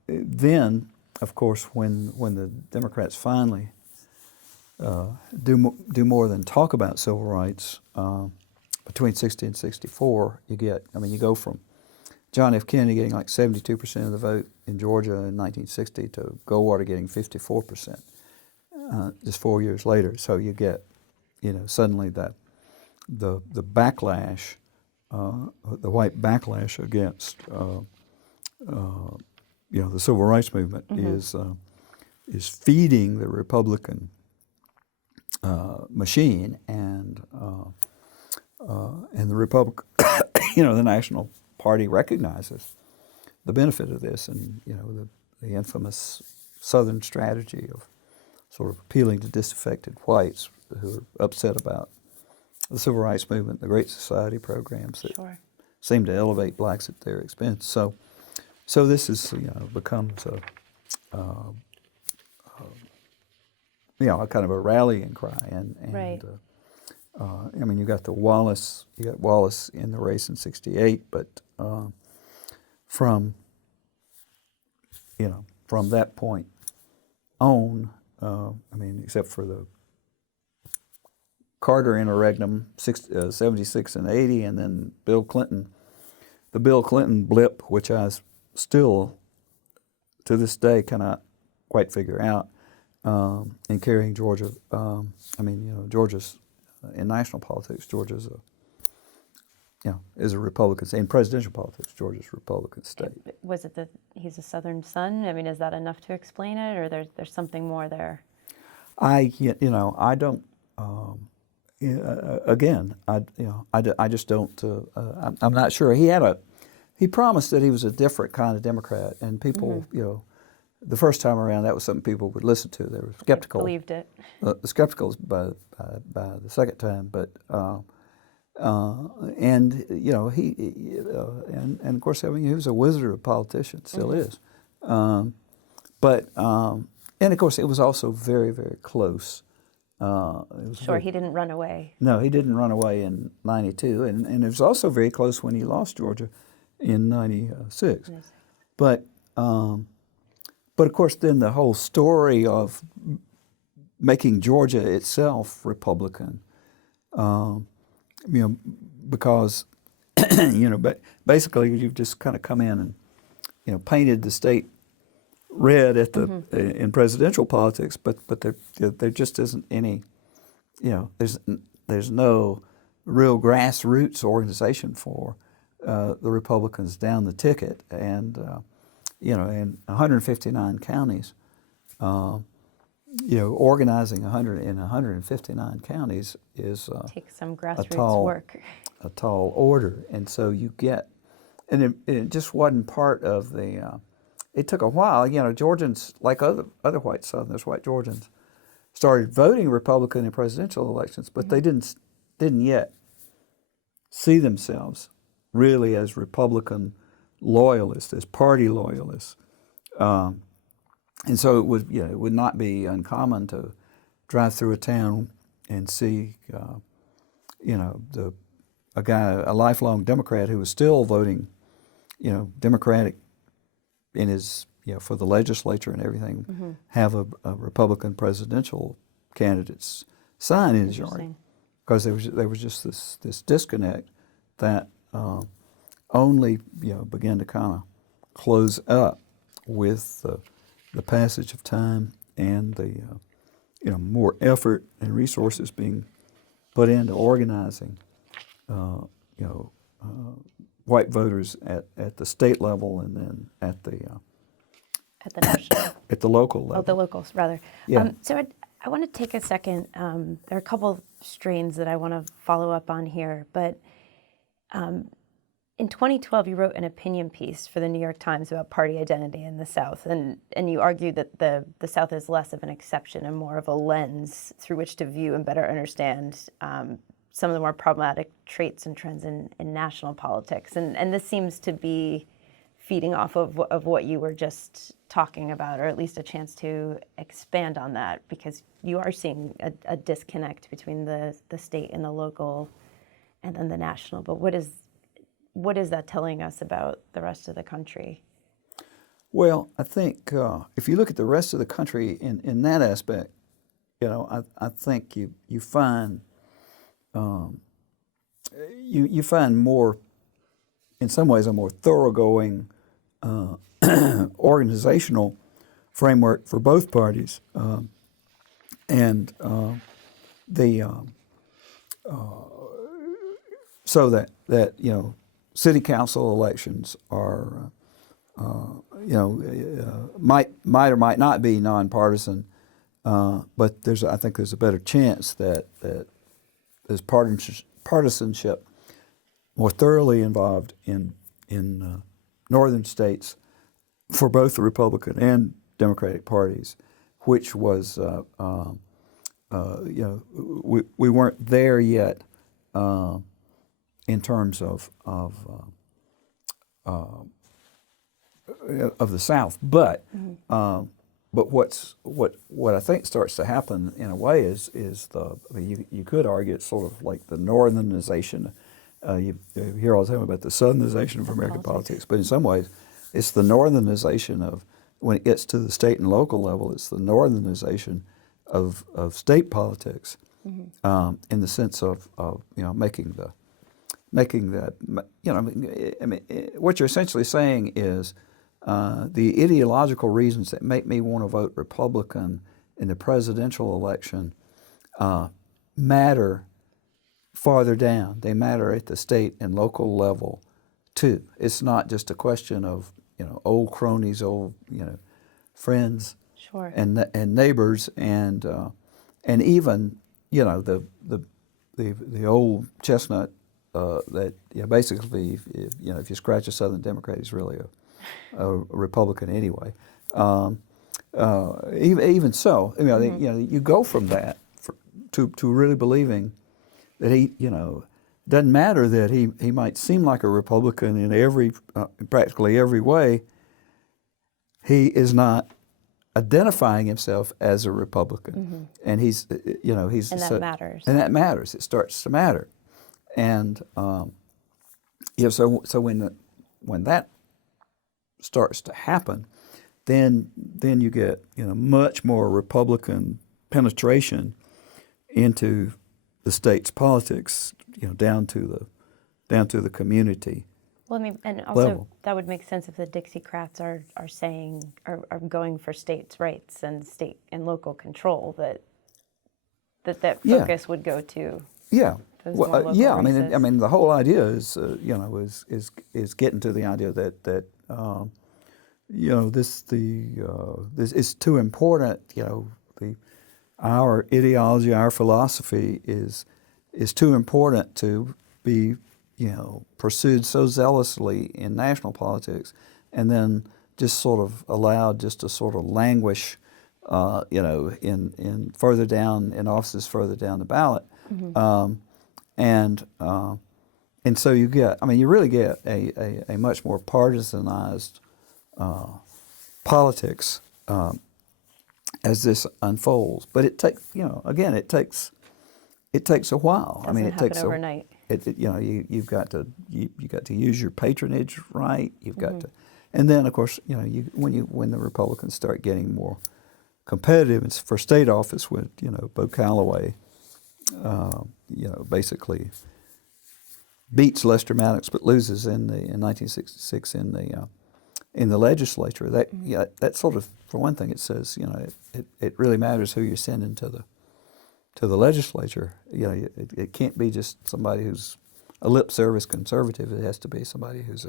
then, of course, when the Democrats finally do more than talk about civil rights, between 60 and 64, you go from John F. Kennedy getting like 72% of the vote in Georgia in 1960 to Goldwater getting 54% just 4 years later. So you get, suddenly the backlash, the white backlash against the civil rights movement is feeding the Republican machine, and the Republican, the National Party recognizes the benefit of this, and the infamous Southern strategy of sort of appealing to disaffected whites who are upset about the civil rights movement, the Great Society programs that seem to elevate blacks at their expense. So this is becomes a kind of a rallying cry, and Right. You got Wallace in the race in '68, but from that point on, except for the Carter interregnum, 76 and 80, and then the Bill Clinton blip, which I still to this day cannot quite figure out, in carrying Georgia. Georgia's in national politics. Georgia's is a Republican state. In presidential politics, Georgia's a Republican state. Was it that he's a Southern son? Is that enough to explain it, or there's something more there? I don't. I just don't. I'm not sure. He promised that he was a different kind of Democrat, and people, the first time around, that was something people would listen to. They were skeptical. Believed it. Skeptical by the second time, but he and of course, he was a wizard of politicians, still is, but and of course, it was also very, very close. He didn't run away. No, he didn't run away in '92, and it was also very close when he lost Georgia in '96. But of course, then the whole story of making Georgia itself Republican, because but basically you've just kind of come in and painted the state red at the in presidential politics, but there just isn't any, there's no real grassroots organization for the Republicans down the ticket, and in 159 counties, organizing 159 counties is Take some grassroots work. a tall order, and so you get, and it just wasn't part of the. It took a while. Georgians, like other white Southerners, white Georgians, started voting Republican in presidential elections, but they didn't yet see themselves really as Republican loyalists, as party loyalists. And so it would not be uncommon to drive through a town and see, a lifelong Democrat who was still voting, Democratic in his, for the legislature and everything, have a Republican presidential candidate's sign in his yard, because there was just this disconnect that only began to kind of close up with the passage of time and the more effort and resources being put into organizing white voters at the state level and then at the national, at the local level. Oh, the locals rather. Yeah. So I want to take a second. There are a couple strains that I want to follow up on here, but in 2012, you wrote an opinion piece for the New York Times about party identity in the South, and you argued that the South is less of an exception and more of a lens through which to view and better understand some of the more problematic traits and trends in national politics. And this seems to be feeding off of what you were just talking about, or at least a chance to expand on that, because you are seeing a disconnect between the state and the local and then the national. But what is that telling us about the rest of the country? Well, I think if you look at the rest of the country in that aspect, I think you find you find more, in some ways, a more thoroughgoing organizational framework for both parties, and so that city council elections are might or might not be nonpartisan, but I think there's a better chance that there's partisanship more thoroughly involved in northern states for both the Republican and Democratic parties, which was we weren't there yet in terms of the South, but what I think starts to happen in a way is you could argue it's sort of like the northernization. You hear all the time about the southernization of American politics, but in some ways, it's the northernization of, when it gets to the state and local level, it's the northernization of state politics, in the sense of making that what you're essentially saying is the ideological reasons that make me want to vote Republican in the presidential election matter farther down. They matter at the state and local level too. It's not just a question of old cronies, old friends, sure, and neighbors, and even the old chestnut that basically if you scratch a Southern Democrat, he's really a Republican anyway. Even so, you go from that to really believing that he doesn't matter that he might seem like a Republican in practically every way. He is not identifying himself as a Republican, and he's and that matters. And that matters. It starts to matter, and so when that starts to happen, then you get much more Republican penetration into the state's politics, down to the community. Well, I mean, and also level. That would make sense if the Dixiecrats are going for states' rights and state and local control, that focus would go to. Yeah. Those Well, more local yeah. races. I mean, the whole idea is is getting to the idea that this is too important. Our ideology, our philosophy is too important to be pursued so zealously in national politics, and then just sort of allowed just to sort of languish, in further down in offices further down the ballot, and so you really get a much more partisanized politics as this unfolds. But it takes it takes a while. It takes overnight. You've got to use your patronage right. You've got to, and then of course when the Republicans start getting more competitive for state office, with Bo Calloway, basically beats Lester Maddox but loses in 1966 in the legislature. That sort of, for one thing, it says it really matters who you're sending to the legislature. It can't be just somebody who's a lip service conservative. It has to be somebody who's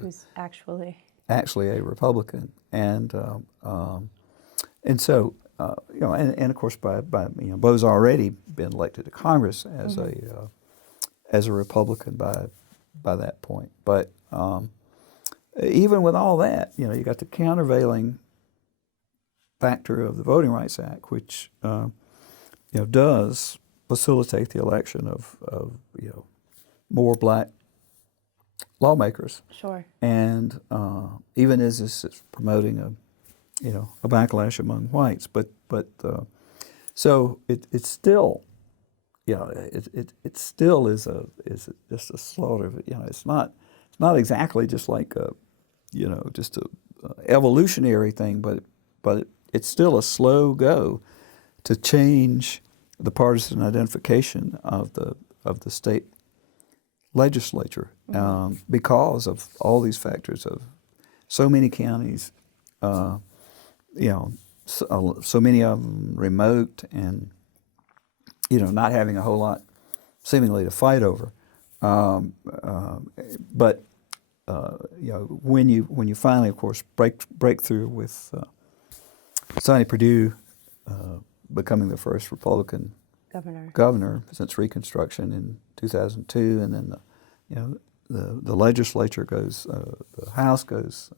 actually a Republican. And so and of course by Bo's already been elected to Congress as a Republican by that point. But even with all that, you got the countervailing factor of the Voting Rights Act, which does facilitate the election of more black lawmakers. Sure. And even as this is promoting a backlash among whites, but so it's still it still is just a slaughter. It's not exactly just like just a evolutionary thing, but it's still a slow go to change the partisan identification of the state legislature, because of all these factors of so many counties, so many of them remote, and not having a whole lot seemingly to fight over. But when you finally, of course, break through with Sonny Perdue becoming the first Republican governor since Reconstruction in 2002, and then the legislature goes, the House goes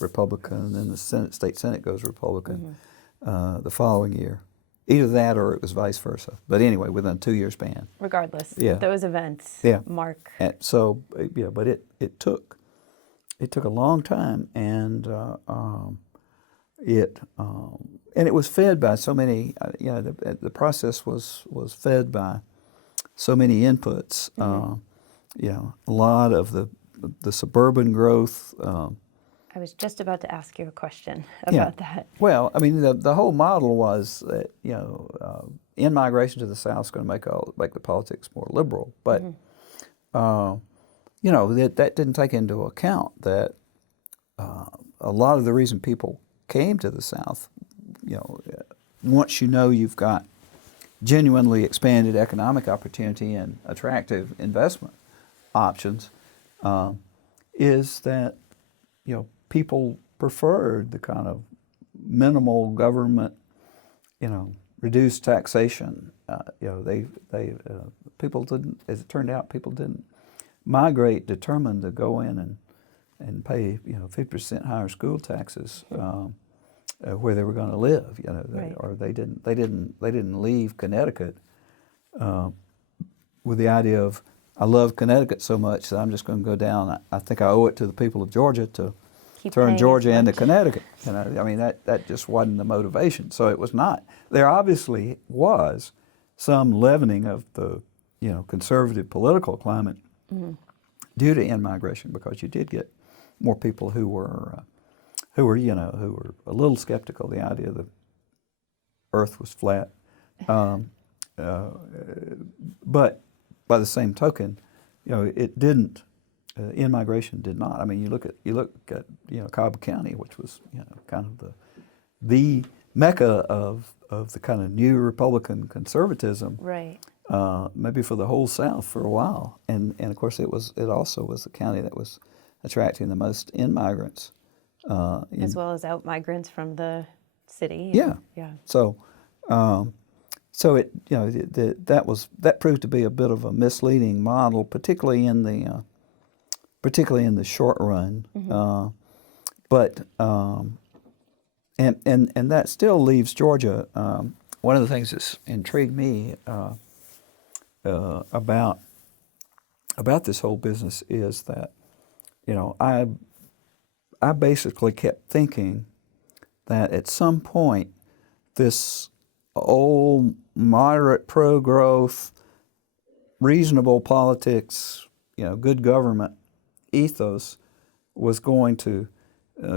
Republican, and then the state Senate goes Republican the following year. Either that or it was vice versa. But anyway, within a 2-year span. Regardless, those events mark. And so, but it took a long time, and it was fed by so many. The process was fed by so many inputs. A lot of the suburban growth. I was just about to ask you a question about that. Well, the whole model was that in-migration to the South is going to make the politics more liberal, but that didn't take into account that a lot of the reason people came to the South, once you've got genuinely expanded economic opportunity and attractive investment options, is that people preferred the kind of minimal government, reduced taxation. People didn't, as it turned out, people didn't migrate determined to go in and pay 50% higher school taxes where they were going to live. Or they didn't leave Connecticut with the idea of, I love Connecticut so much that I'm just going to go down. I think I owe it to the people of Georgia to turn Georgia into Connecticut. That just wasn't the motivation. So it was not. There obviously was some leavening of the conservative political climate due to in-migration, because you did get more people who were a little skeptical of the idea the Earth was flat. But by the same token, it didn't. In-migration did not. You look at Cobb County, which was kind of the mecca of the kind of new Republican conservatism. Right. maybe for the whole South for a while. And of course, it also was the county that was attracting the most in-migrants. As well as out-migrants from the city. Yeah. Yeah. So, it that proved to be a bit of a misleading model, particularly in the short run. Mm-hmm. And that still leaves Georgia. One of the things that's intrigued me about this whole business is that, I basically kept thinking that at some point this old moderate pro-growth, reasonable politics, good government ethos was going to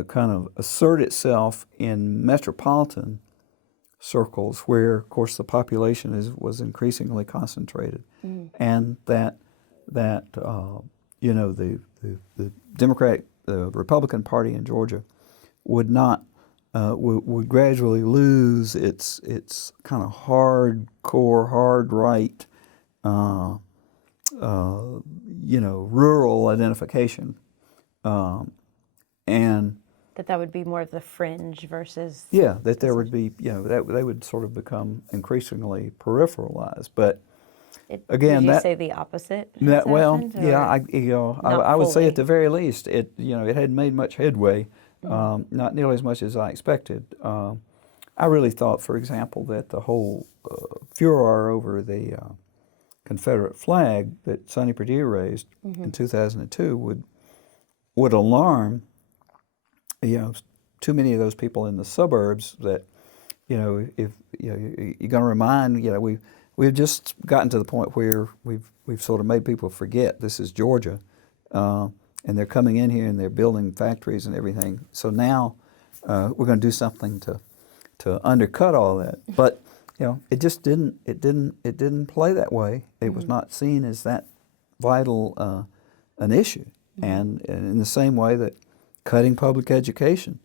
kind of assert itself in metropolitan circles where, of course, the population was increasingly concentrated, and that the Republican Party in Georgia would not would gradually lose its kind of hardcore, hard right, rural identification, and that would be more of the fringe versus. Yeah, that there would be, that they would sort of become increasingly peripheralized. But again, would you say the opposite? Happened, yeah, I would say fully? at the very least, it hadn't made much headway, not nearly as much as I expected. I really thought, for example, that the whole furor over the Confederate flag that Sonny Perdue raised in 2002 would alarm, too many of those people in the suburbs that, if you're going to remind, we've just gotten to the point where we've sort of made people forget this is Georgia, and they're coming in here and they're building factories and everything. So now we're going to do something to undercut all that. But it just didn't play that way. It was not seen as that vital an issue, and in the same way that cutting public education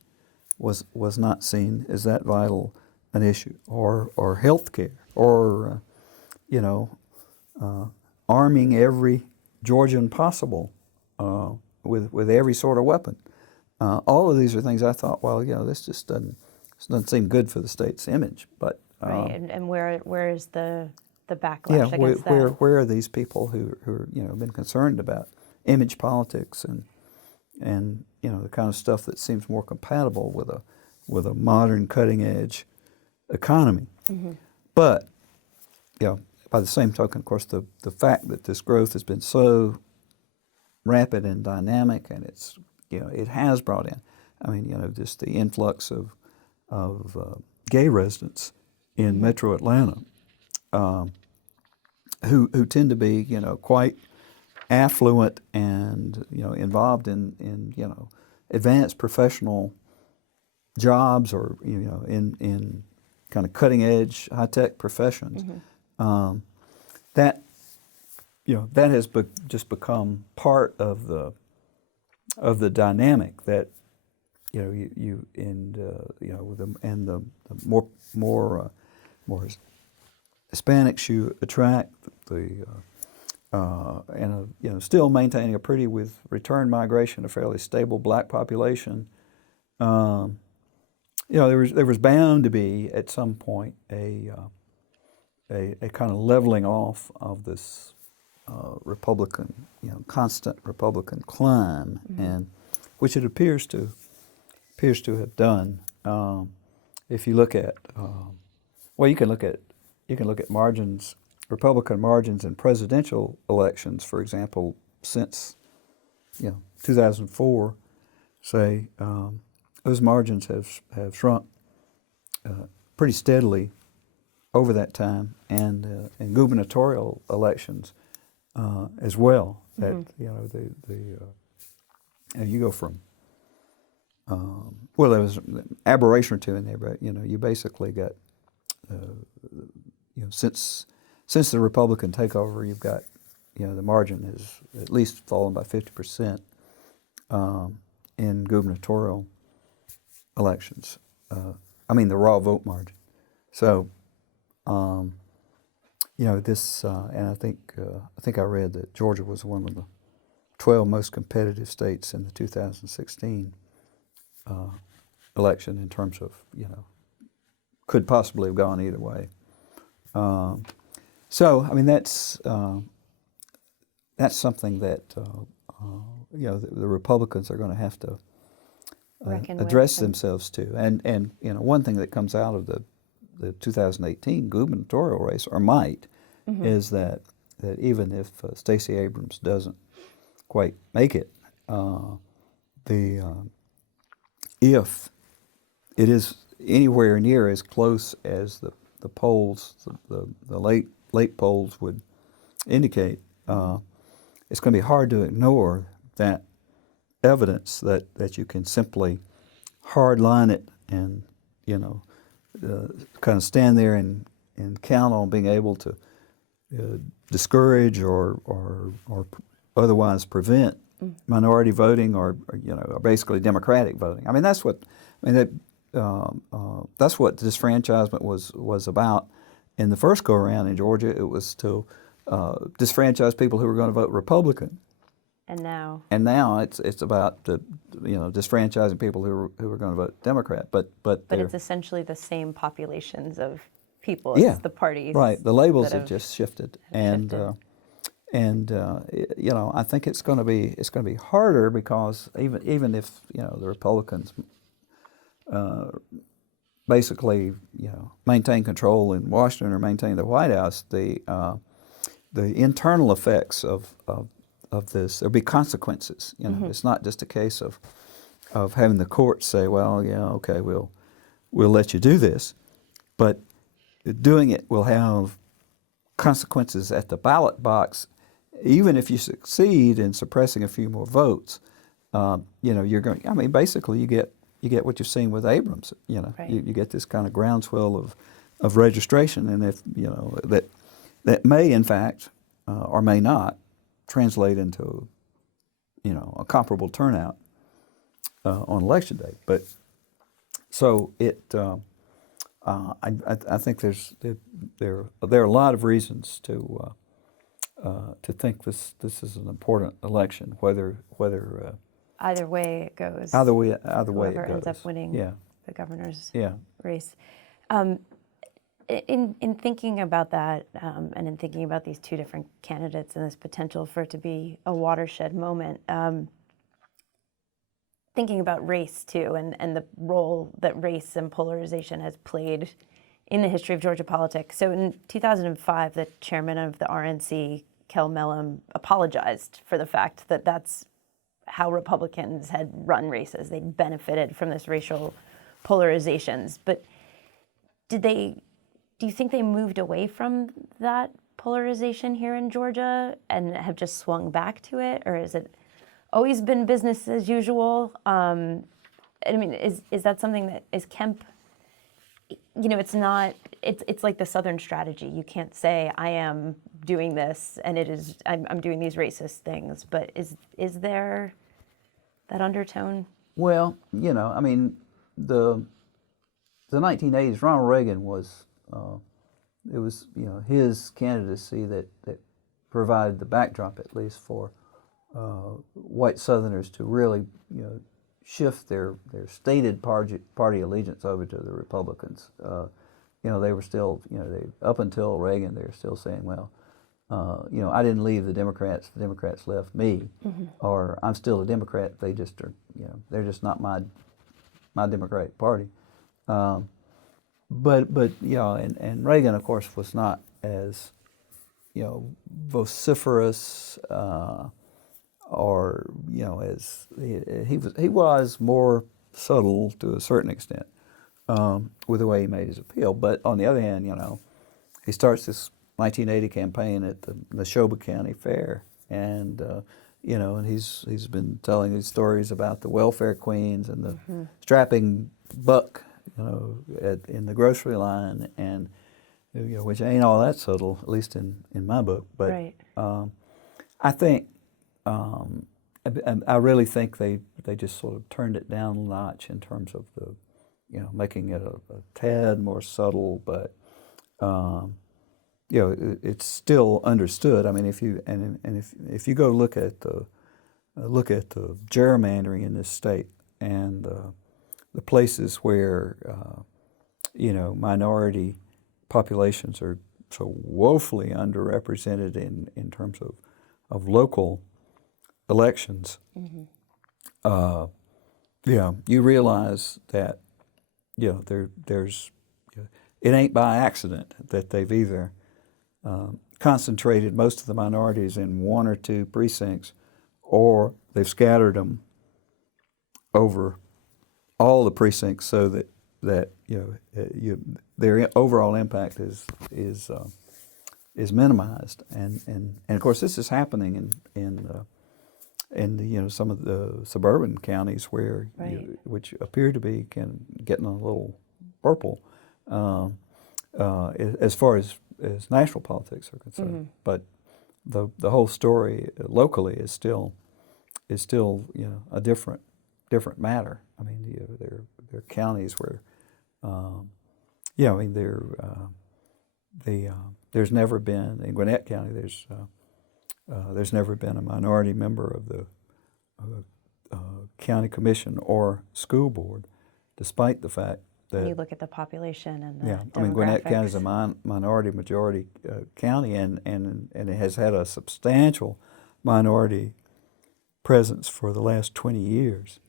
was not seen as that vital an issue, or health care, or arming every Georgian possible with every sort of weapon. All of these are things I thought, well, this just doesn't seem good for the state's image. But right, and where is the backlash against that? Where are these people who have been concerned about image politics and the kind of stuff that seems more compatible with a modern cutting edge economy? But by the same token, of course, the fact that this growth has been so rapid and dynamic, and it has brought in, just the influx of gay residents in Metro Atlanta, who tend to be quite affluent and involved in advanced professional jobs, or in kind of cutting edge high tech professions. That has just become part of the dynamic that the more Hispanics you attract, still maintaining a pretty, with return migration, a fairly stable black population. There was bound to be at some point a kind of leveling off of this Republican, constant Republican climb, and which it appears to have done. If you look at, you can look at margins, Republican margins in presidential elections, for example, since 2004. Say those margins have shrunk pretty steadily over that time, and in gubernatorial elections as well. That you go from there was an aberration or two in there, but you basically got since the Republican takeover, you've got the margin has at least fallen by 50% in gubernatorial elections. The raw vote margin. So this, and I think I read that Georgia was one of the 12 most competitive states in the 2016 election in terms of, could possibly have gone either way. So, I mean, that's something that, the Republicans are going to have to address themselves to. And one thing that comes out of the 2018 gubernatorial race, or might, is that even if Stacey Abrams doesn't quite make it, if it is anywhere near as close as the polls, the late polls would indicate, it's going to be hard to ignore that evidence that you can simply hardline it and kind of stand there and count on being able to discourage or otherwise prevent minority voting or basically Democratic voting. I mean that's what disfranchisement was about in the first go around in Georgia. It was to disfranchise people who were going to vote Republican. And now it's about disfranchising people who are going to vote Democrat. But it's essentially the same populations of people as the parties. Right. The labels have just shifted. I think it's going to be harder because even if the Republicans basically maintain control in Washington or maintain the White House, the internal effects of this, there'll be consequences. It's not just a case of having the courts say, well, yeah, okay, we'll let you do this, but doing it will have consequences at the ballot box. Even if you succeed in suppressing a few more votes, you're going. I mean, basically, you get what you've seen with Abrams. Right. You get this kind of groundswell of registration, and if that may in fact or may not translate into a comparable turnout on election day. But so I think there are a lot of reasons to think this is an important election, whether either way it goes. Either way it whoever goes. ends up winning the governor's race. In thinking about that, and in thinking about these two different candidates and this potential for it to be a watershed moment, thinking about race too, and the role that race and polarization has played in the history of Georgia politics. So in 2005, the chairman of the RNC, Kel Mellem, apologized for the fact that that's how Republicans had run races. They benefited from this racial polarizations. But do you think they moved away from that polarization here in Georgia and have just swung back to it? Or has it always been business as usual? I mean, is that something that is Kemp? It's not. It's like the Southern strategy. You can't say I am doing this and I'm doing these racist things. But is there that undertone? Well, I mean, the 1980s, Ronald Reagan was. It was his candidacy that provided the backdrop, at least for white Southerners to really shift their stated party allegiance over to the Republicans. They were still up until Reagan they were still saying, well, I didn't leave the Democrats left me, or I'm still a Democrat. They just are they're just not my Democratic Party. But and Reagan, of course, was not as vociferous or as he was more subtle to a certain extent with the way he made his appeal. But on the other hand, he starts this 1980 campaign at the Neshoba County Fair, and and he's been telling these stories about the welfare queens and the strapping buck. In the grocery line, and which ain't all that subtle, at least in my book. But right. I think, I really think they just sort of turned it down a notch in terms of making it a tad more subtle. But it's still understood. I mean, if you go look at the gerrymandering in this state and the places where minority populations are so woefully underrepresented in terms of local elections, you realize that there's it ain't by accident that they've either concentrated most of the minorities in one or two precincts, or they've scattered them over all the precincts so that their overall impact is minimized. And of course this is happening in some of the suburban counties where which appear to be getting a little purple as far as national politics are concerned. But the whole story locally is still a different matter. I mean, there are counties where there's never been in Gwinnett County. There's never been a minority member of the county commission or school board, despite the fact that when you look at the population and the I mean, Gwinnett County is a demographics. minority county, and it has had a substantial minority presence for the last 20 years,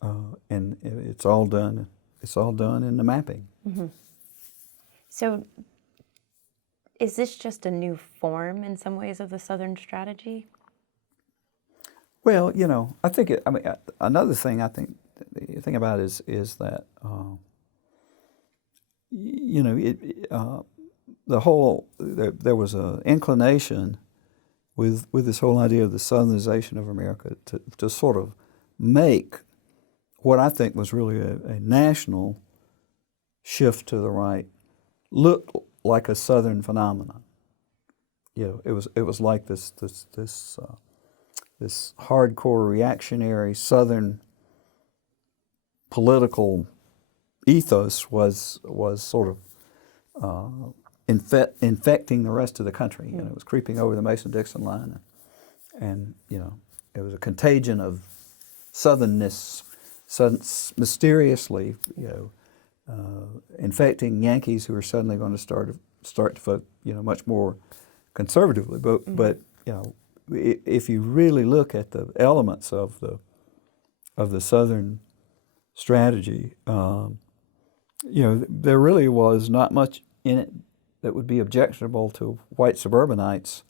and it's all done in the mapping. So is this just a new form in some ways of the Southern strategy? Well, I think another thing I think the thing about it is that there was an inclination with this whole idea of the Southernization of America to sort of make what I think was really a national shift to the right look like a Southern phenomenon. It was like this hardcore reactionary Southern political ethos was sort of infecting the rest of the country. It was creeping over the Mason-Dixon line, and it was a contagion of Southernness, mysteriously, infecting Yankees who are suddenly going to start to vote, much more conservatively. But if you really look at the elements of the Southern strategy, there really was not much in it that would be objectionable to white suburbanites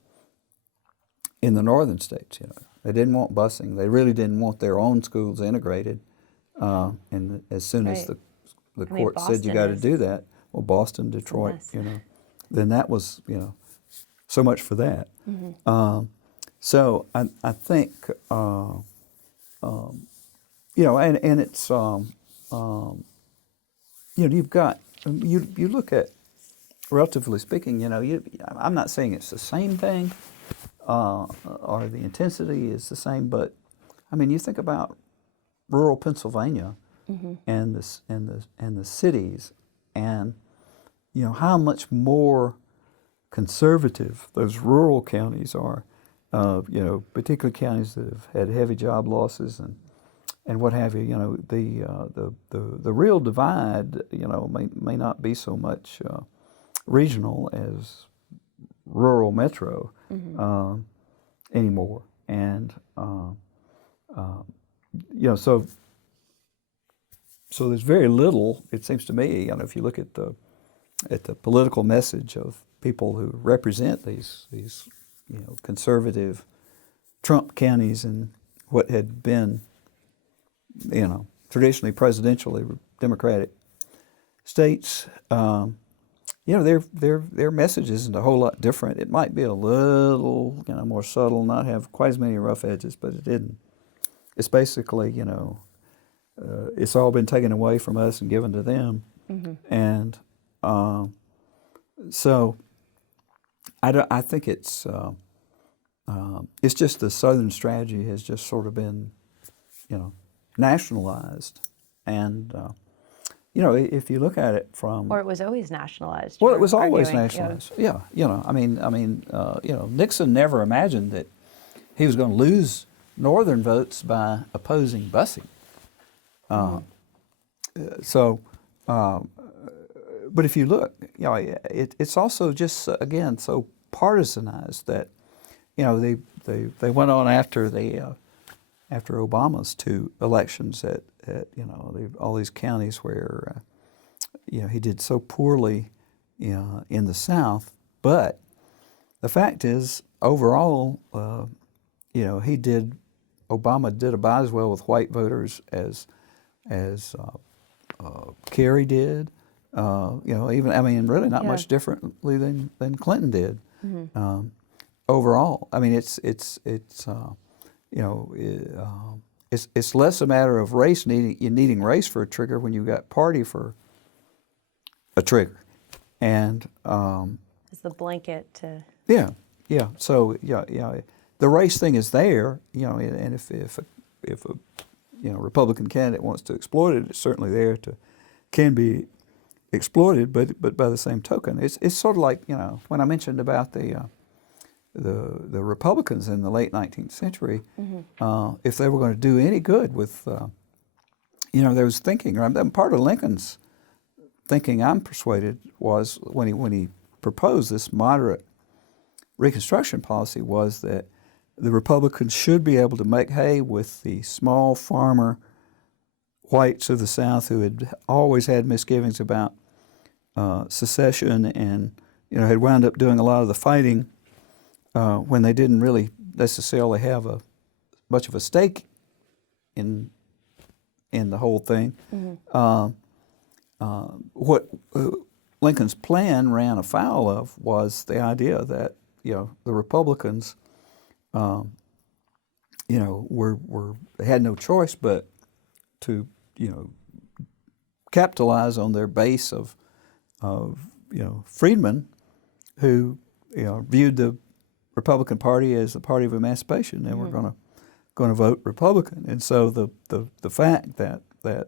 in the northern states. They didn't want busing. They really didn't want their own schools integrated. And as soon as the court said you got to do that, well, Boston, Detroit, then that was so much for that. So I think and it's you've got you look at, relatively speaking, I'm not saying it's the same thing or the intensity is the same, but I mean, you think about rural Pennsylvania and the cities, and how much more conservative those rural counties are. Particularly counties that have had heavy job losses and what have you. The real divide, may not be so much regional as rural metro anymore, and so there's very little. It seems to me, if you look at the political message of people who represent these conservative Trump counties and what had been, traditionally presidentially Democratic states, their message isn't a whole lot different. It might be a little, more subtle, not have quite as many rough edges, but it didn't. It's basically, it's all been taken away from us and given to them, and so I think it's just the Southern strategy has just sort of been, nationalized, and if you look at it from, Or it was always nationalized. well, you're it was always arguing, nationalized. Yeah, Nixon never imagined that he was going to lose northern votes by opposing busing. So, but if you look, it's also just again so partisanized that, they went on after after Obama's two elections at all these counties where he did so poorly in the South, but the fact is overall Obama did about as well with white voters as Kerry did. Really not much differently than Clinton did. Overall, I mean, it's less a matter of race needing race for a trigger when you've got party for a trigger, and it's the blanket to. Yeah. So the race thing is there, and if a Republican candidate wants to exploit it, it's certainly there can be exploited. But by the same token, it's sort of like when I mentioned about the Republicans in the late 19th century, if they were going to do any good with, there was thinking. Part of Lincoln's thinking, I'm persuaded, was when he proposed this moderate Reconstruction policy, was that the Republicans should be able to make hay with the small farmer whites of the South who had always had misgivings about secession and had wound up doing a lot of the fighting when they didn't really necessarily have much of a stake in the whole thing. What Lincoln's plan ran afoul of was the idea that the Republicans had no choice but to capitalize on their base of freedmen who viewed the Republican Party as the party of emancipation and were going to vote Republican. And so the fact that the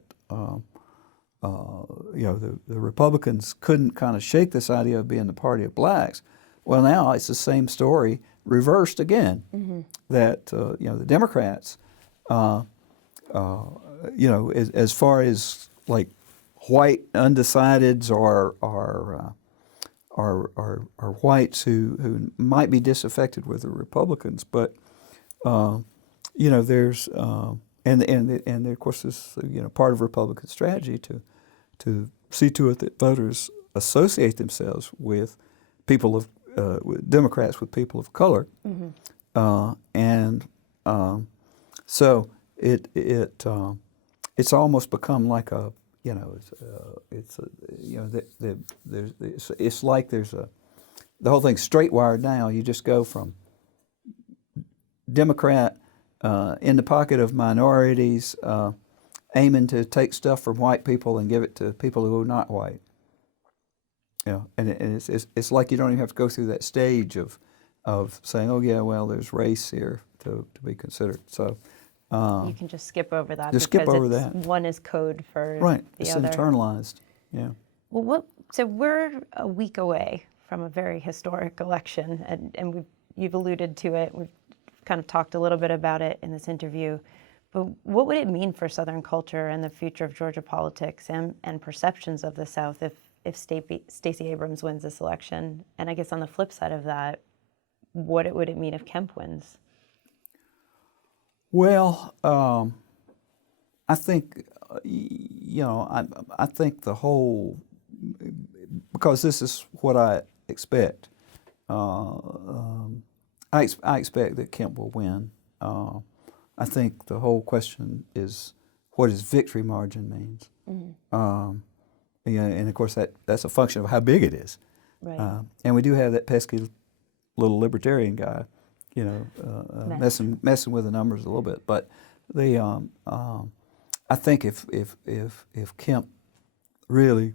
Republicans couldn't kind of shake this idea of being the party of blacks. Well, now it's the same story reversed again. That the Democrats, as far as like white undecideds or whites who might be disaffected with the Republicans, but there's and of course this part of Republican strategy to see to it that voters associate themselves with people of Democrats with people of color, so it's almost become like a it's like there's the whole thing's straight wired now. You just go from Democrat in the pocket of minorities, aiming to take stuff from white people and give it to people who are not white. And it's like you don't even have to go through that stage of saying, oh yeah, well there's race here to be considered. So you can just skip over that. Just skip over that. One is code for right. The it's other. Internalized. Yeah. Well, so we're a week away from a very historic election, and you've alluded to it. We've kind of talked a little bit about it in this interview. But what would it mean for Southern culture and the future of Georgia politics and perceptions of the South if Stacey Abrams wins this election? And I guess on the flip side of that, what would it mean if Kemp wins? Well, I think, I think the whole, because this is what I expect. I expect that Kemp will win. I think the whole question is what his victory margin means. And of course that's a function of how big it is. Right. And we do have that pesky little libertarian guy, messing with the numbers a little bit. But I think if Kemp really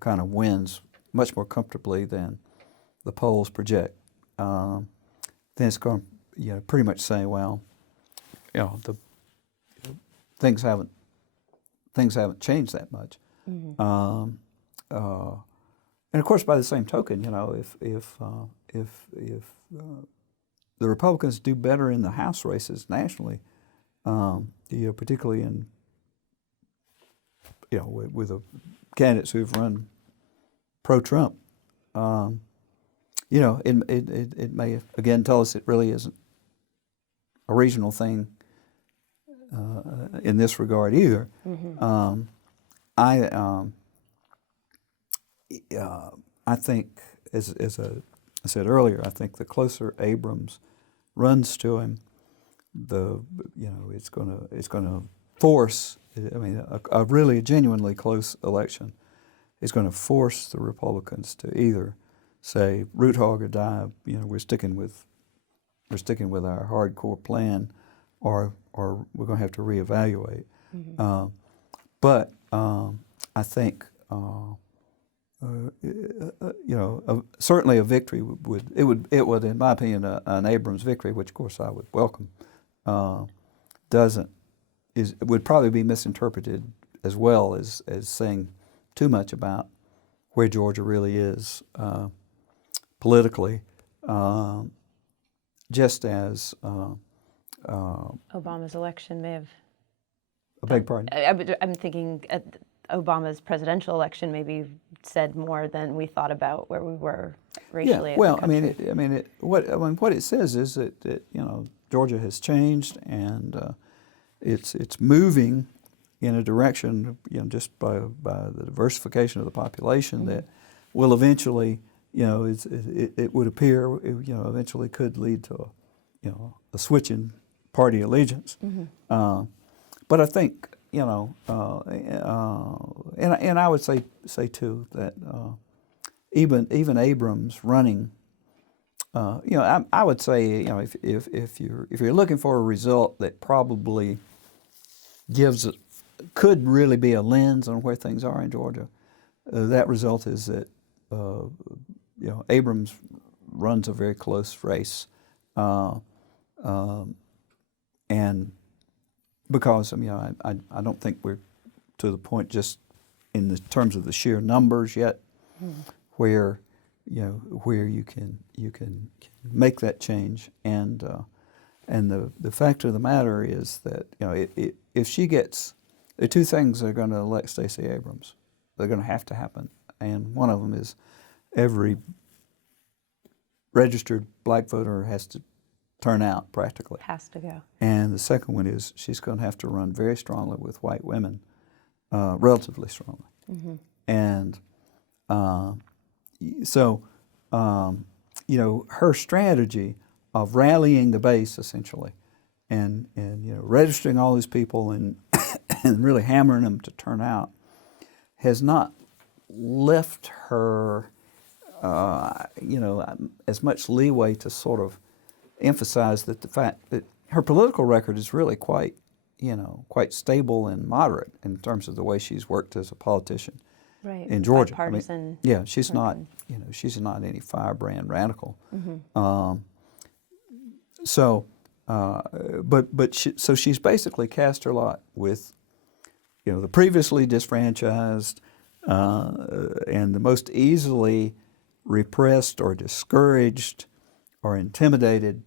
kind of wins much more comfortably than the polls project, then it's going to pretty much say, well, the things haven't changed that much. And of course, by the same token, if the Republicans do better in the House races nationally, particularly in with the candidates who've run pro-Trump, it may again tell us it really isn't a regional thing in this regard either. I think, as I said earlier, I think the closer Abrams runs to him, it's going to force. I mean, a really genuinely close election is going to force the Republicans to either say root hog or die. We're sticking with our hardcore plan, or we're going to have to reevaluate. But I think certainly a victory would, in my opinion, an Abrams victory, which of course I would welcome, would probably be misinterpreted as well as saying too much about where Georgia really is politically, just as Obama's election may have. I beg pardon? I'm thinking Obama's presidential election maybe said more than we thought about where we were racially. Yeah, well, what it says is that Georgia has changed, and it's moving in a direction, just by the diversification of the population that will eventually, it would appear, eventually could lead to a switch in party allegiance. But I think, and I would say too that even Abrams running, I would say, if you're looking for a result that probably could really be a lens on where things are in Georgia, that result is that Abrams runs a very close race, and because I don't think we're to the point just in the terms of the sheer numbers yet, where you can make that change, and the fact of the matter is that if she gets, there are two things that are going to elect Stacey Abrams. They're going to have to happen, and one of them is every registered black voter has to turn out practically. Has to go. And the second one is she's going to have to run very strongly with white women, relatively strongly. And so, her strategy of rallying the base essentially, and registering all these people and and really hammering them to turn out, has not left her, as much leeway to sort of emphasize that the fact that her political record is really quite stable and moderate in terms of the way she's worked as a politician in Georgia. Bipartisan. She's not, she's not any firebrand radical. So she's basically cast her lot with, the previously disfranchised and the most easily repressed or discouraged or intimidated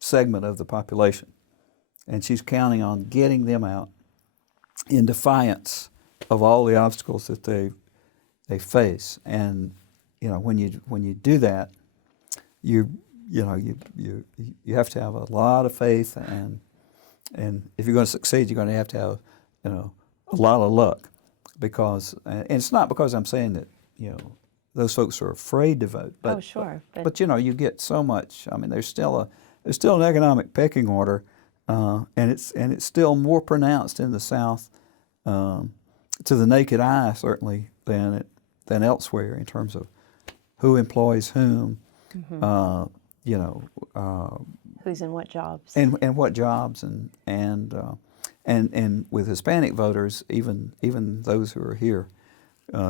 segment of the population, and she's counting on getting them out in defiance of all the obstacles that they face. And when you do that, you have to have a lot of faith, and if you're going to succeed, you're going to have a lot of luck, because and it's not because I'm saying that those folks are afraid to vote, but but you get so much. I mean, there's still an economic pecking order, and it's still more pronounced in the South, to the naked eye certainly, than elsewhere in terms of who employs whom, who's in what jobs, and what jobs, and with Hispanic voters, even those who are here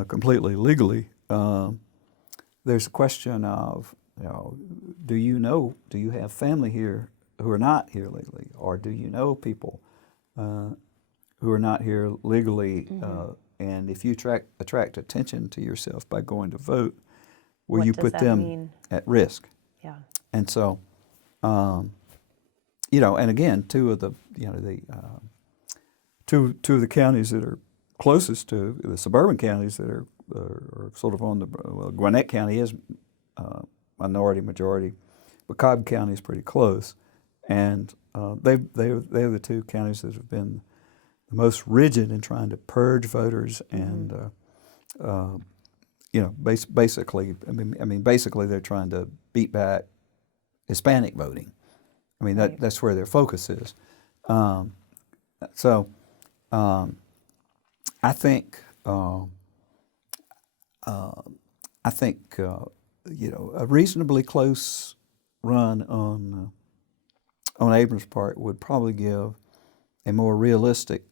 completely legally, there's a question of, do you have family here who are not here legally, or do you know people who are not here legally, and if you attract attention to yourself by going to vote, well, What you does put that them mean? at risk. Yeah. And so, you know, and again, two of the counties that are closest to the suburban counties that are sort of on the Gwinnett County is minority majority, but Cobb County is pretty close, and they're the two counties that have been the most rigid in trying to purge voters and you know, basically, I mean, basically they're trying to beat back Hispanic voting. I mean, that's where their focus is. So I think you know, a reasonably close run on Abrams' part would probably give a more realistic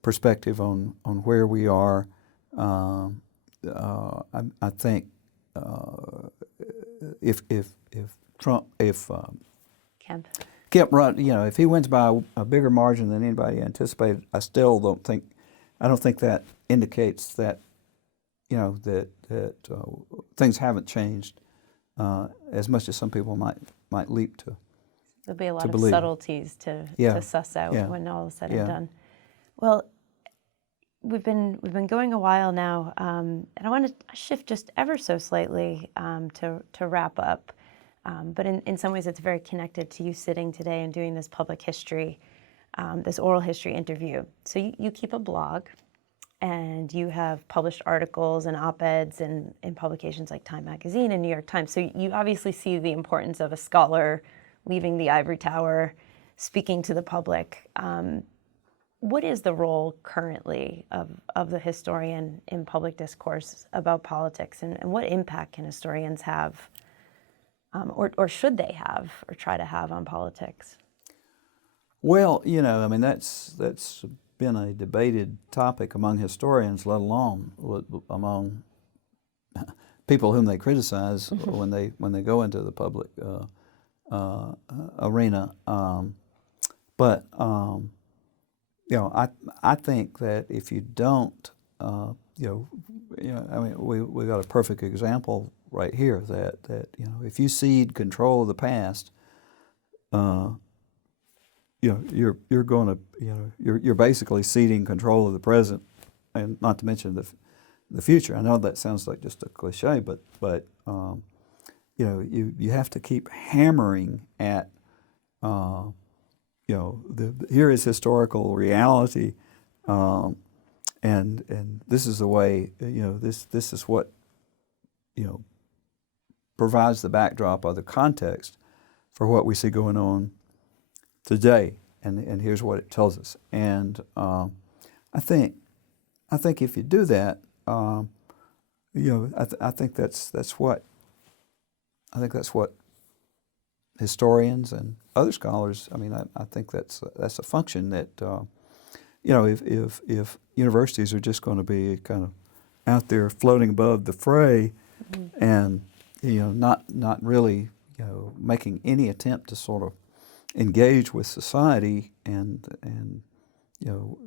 perspective on where we are. I think if Kemp run, you know, if he wins by a bigger margin than anybody anticipated, I don't think that indicates that, you know, that things haven't changed as much as some people might leap to. There'll be a lot of believe. subtleties to suss out when all is said and done. Well, we've been going a while now, and I want to shift just ever so slightly to wrap up. But in some ways, it's very connected to you sitting today and doing this public history, this oral history interview. So you keep a blog, and you have published articles and op-eds in publications like Time Magazine and New York Times. So you obviously see the importance of a scholar leaving the ivory tower, speaking to the public. What is the role currently of the historian in public discourse about politics, and what impact can historians have, or should they have, or try to have on politics? Well, you know, I mean, that's been a debated topic among historians, let alone among people whom they criticize when they go into the public arena. But you know, I think that if you don't, you know, I mean, we got a perfect example right here that you know, if you cede control of the past, you know, you're going to, you know, you're basically ceding control of the present, and not to mention the future. I know that sounds like just a cliche, but you know, you have to keep hammering at, you know, here is historical reality, and this is the way, you know, this is what, you know, provides the backdrop or the context for what we see going on today, and here's what it tells us. And I think if you do that, you know, I think that's what historians and other scholars. I mean, I think that's a function that you know, if universities are just going to be kind of out there floating above the fray, and you know, not really, you know, making any attempt to sort of engage with society and you know,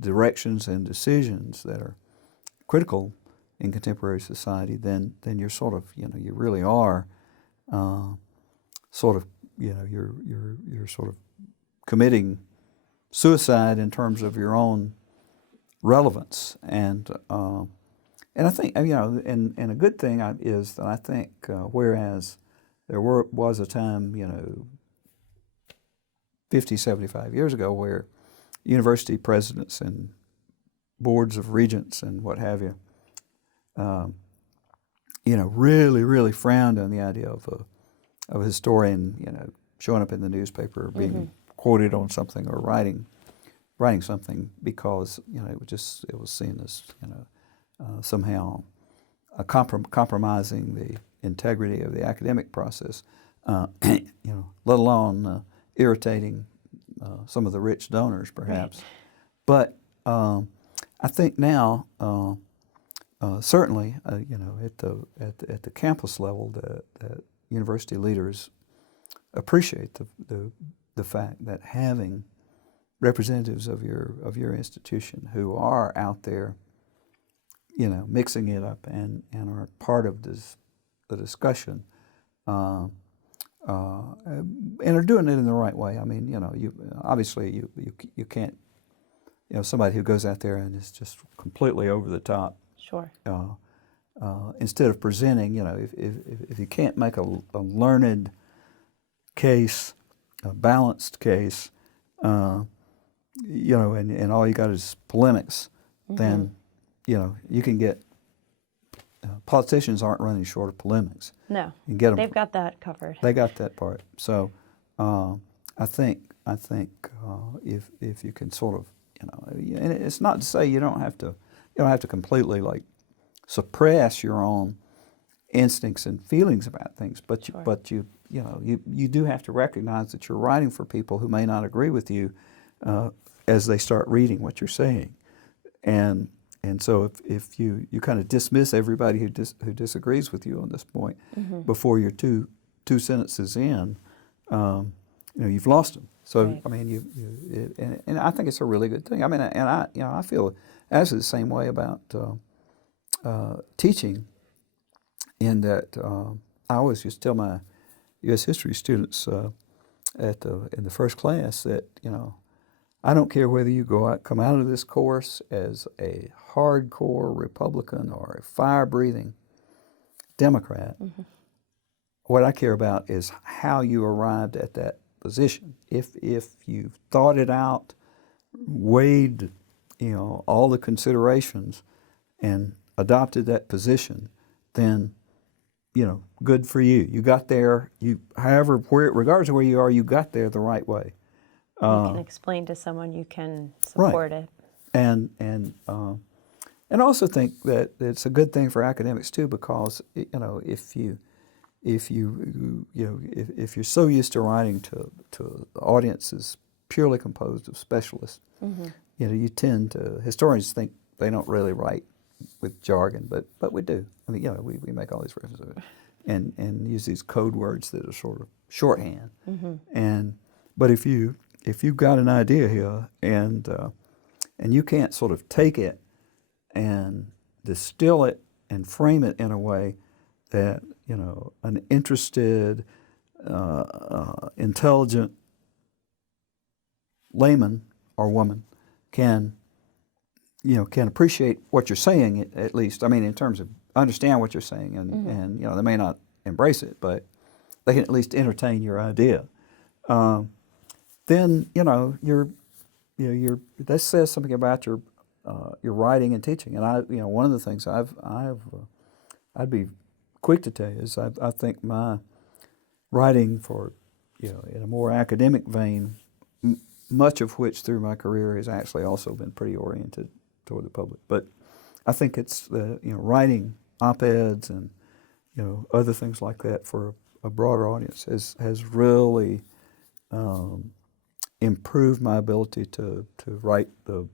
directions and decisions that are critical in contemporary society, then you're sort of, you know, you really are sort of, you know, you're sort of committing suicide in terms of your own relevance. And I think, you know, and a good thing is that I think whereas there was a time, you know, 50, 75 years ago where university presidents and boards of regents and what have you, you know, really frowned on the idea of a historian, you know, showing up in the newspaper, or being quoted on something, or writing something, because, you know, it was seen as, you know, somehow compromising the integrity of the academic process, you know, let alone irritating some of the rich donors, perhaps. Right. But I think now, certainly, you know, at the campus level, that university leaders appreciate the fact that having representatives of your institution who are out there, mixing it up and are part of the discussion, and are doing it in the right way. I mean, you obviously you can't, somebody who goes out there and is just completely over the top. Sure. Instead of presenting, if you can't make a learned case, a balanced case, and all you got is polemics, then, you can get, politicians aren't running short of polemics. No, you can get them, they've got that covered. They got that part. So I think if you can sort of, and it's not to say you don't have to completely like suppress your own instincts and feelings about things, but you do have to recognize that you're writing for people who may not agree with you as they start reading what you're saying, and so if you kind of dismiss everybody who disagrees with you on this point before you're two sentences in, you've lost them. So right. I mean, and I think it's a really good thing. I mean, and I feel actually the same way about teaching, in that I always used to tell my U.S. history students in the first class that I don't care whether you come out of this course as a hardcore Republican or a fire-breathing Democrat. What I care about is how you arrived at that position. If you've thought it out, weighed all the considerations, and adopted that position, then good for you. You got there. Regardless of where you are, you got there the right way. You can explain to someone. You can support right. it. And also think that it's a good thing for academics too, because if you're so used to writing to audiences purely composed of specialists, you tend to, historians think they don't really write with jargon, but we do. I mean, we make all these references and use these code words that are sort of shorthand. But if you've got an idea here and you can't sort of take it and distill it and frame it in a way that an interested, intelligent layman or woman can appreciate what you're saying, at least. I mean, in terms of understand what you're saying, and they may not embrace it, but they can at least entertain your idea. Then that says something about your writing and teaching. And one of the things I'd be quick to tell you is I think my writing for in a more academic vein, much of which through my career has actually also been pretty oriented toward the public. But I think it's writing op-eds and other things like that for a broader audience has really improved my ability to write the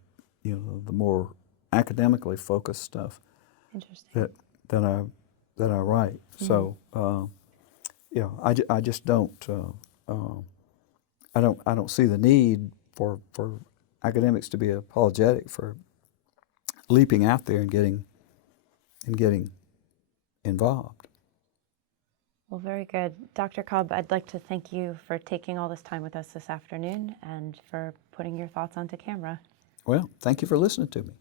more academically focused stuff. Interesting. that I write. So I just don't I don't see the need for academics to be apologetic for leaping out there and getting involved. Well, very good. Dr. Cobb, I'd like to thank you for taking all this time with us this afternoon and for putting your thoughts onto camera. Well, thank you for listening to me.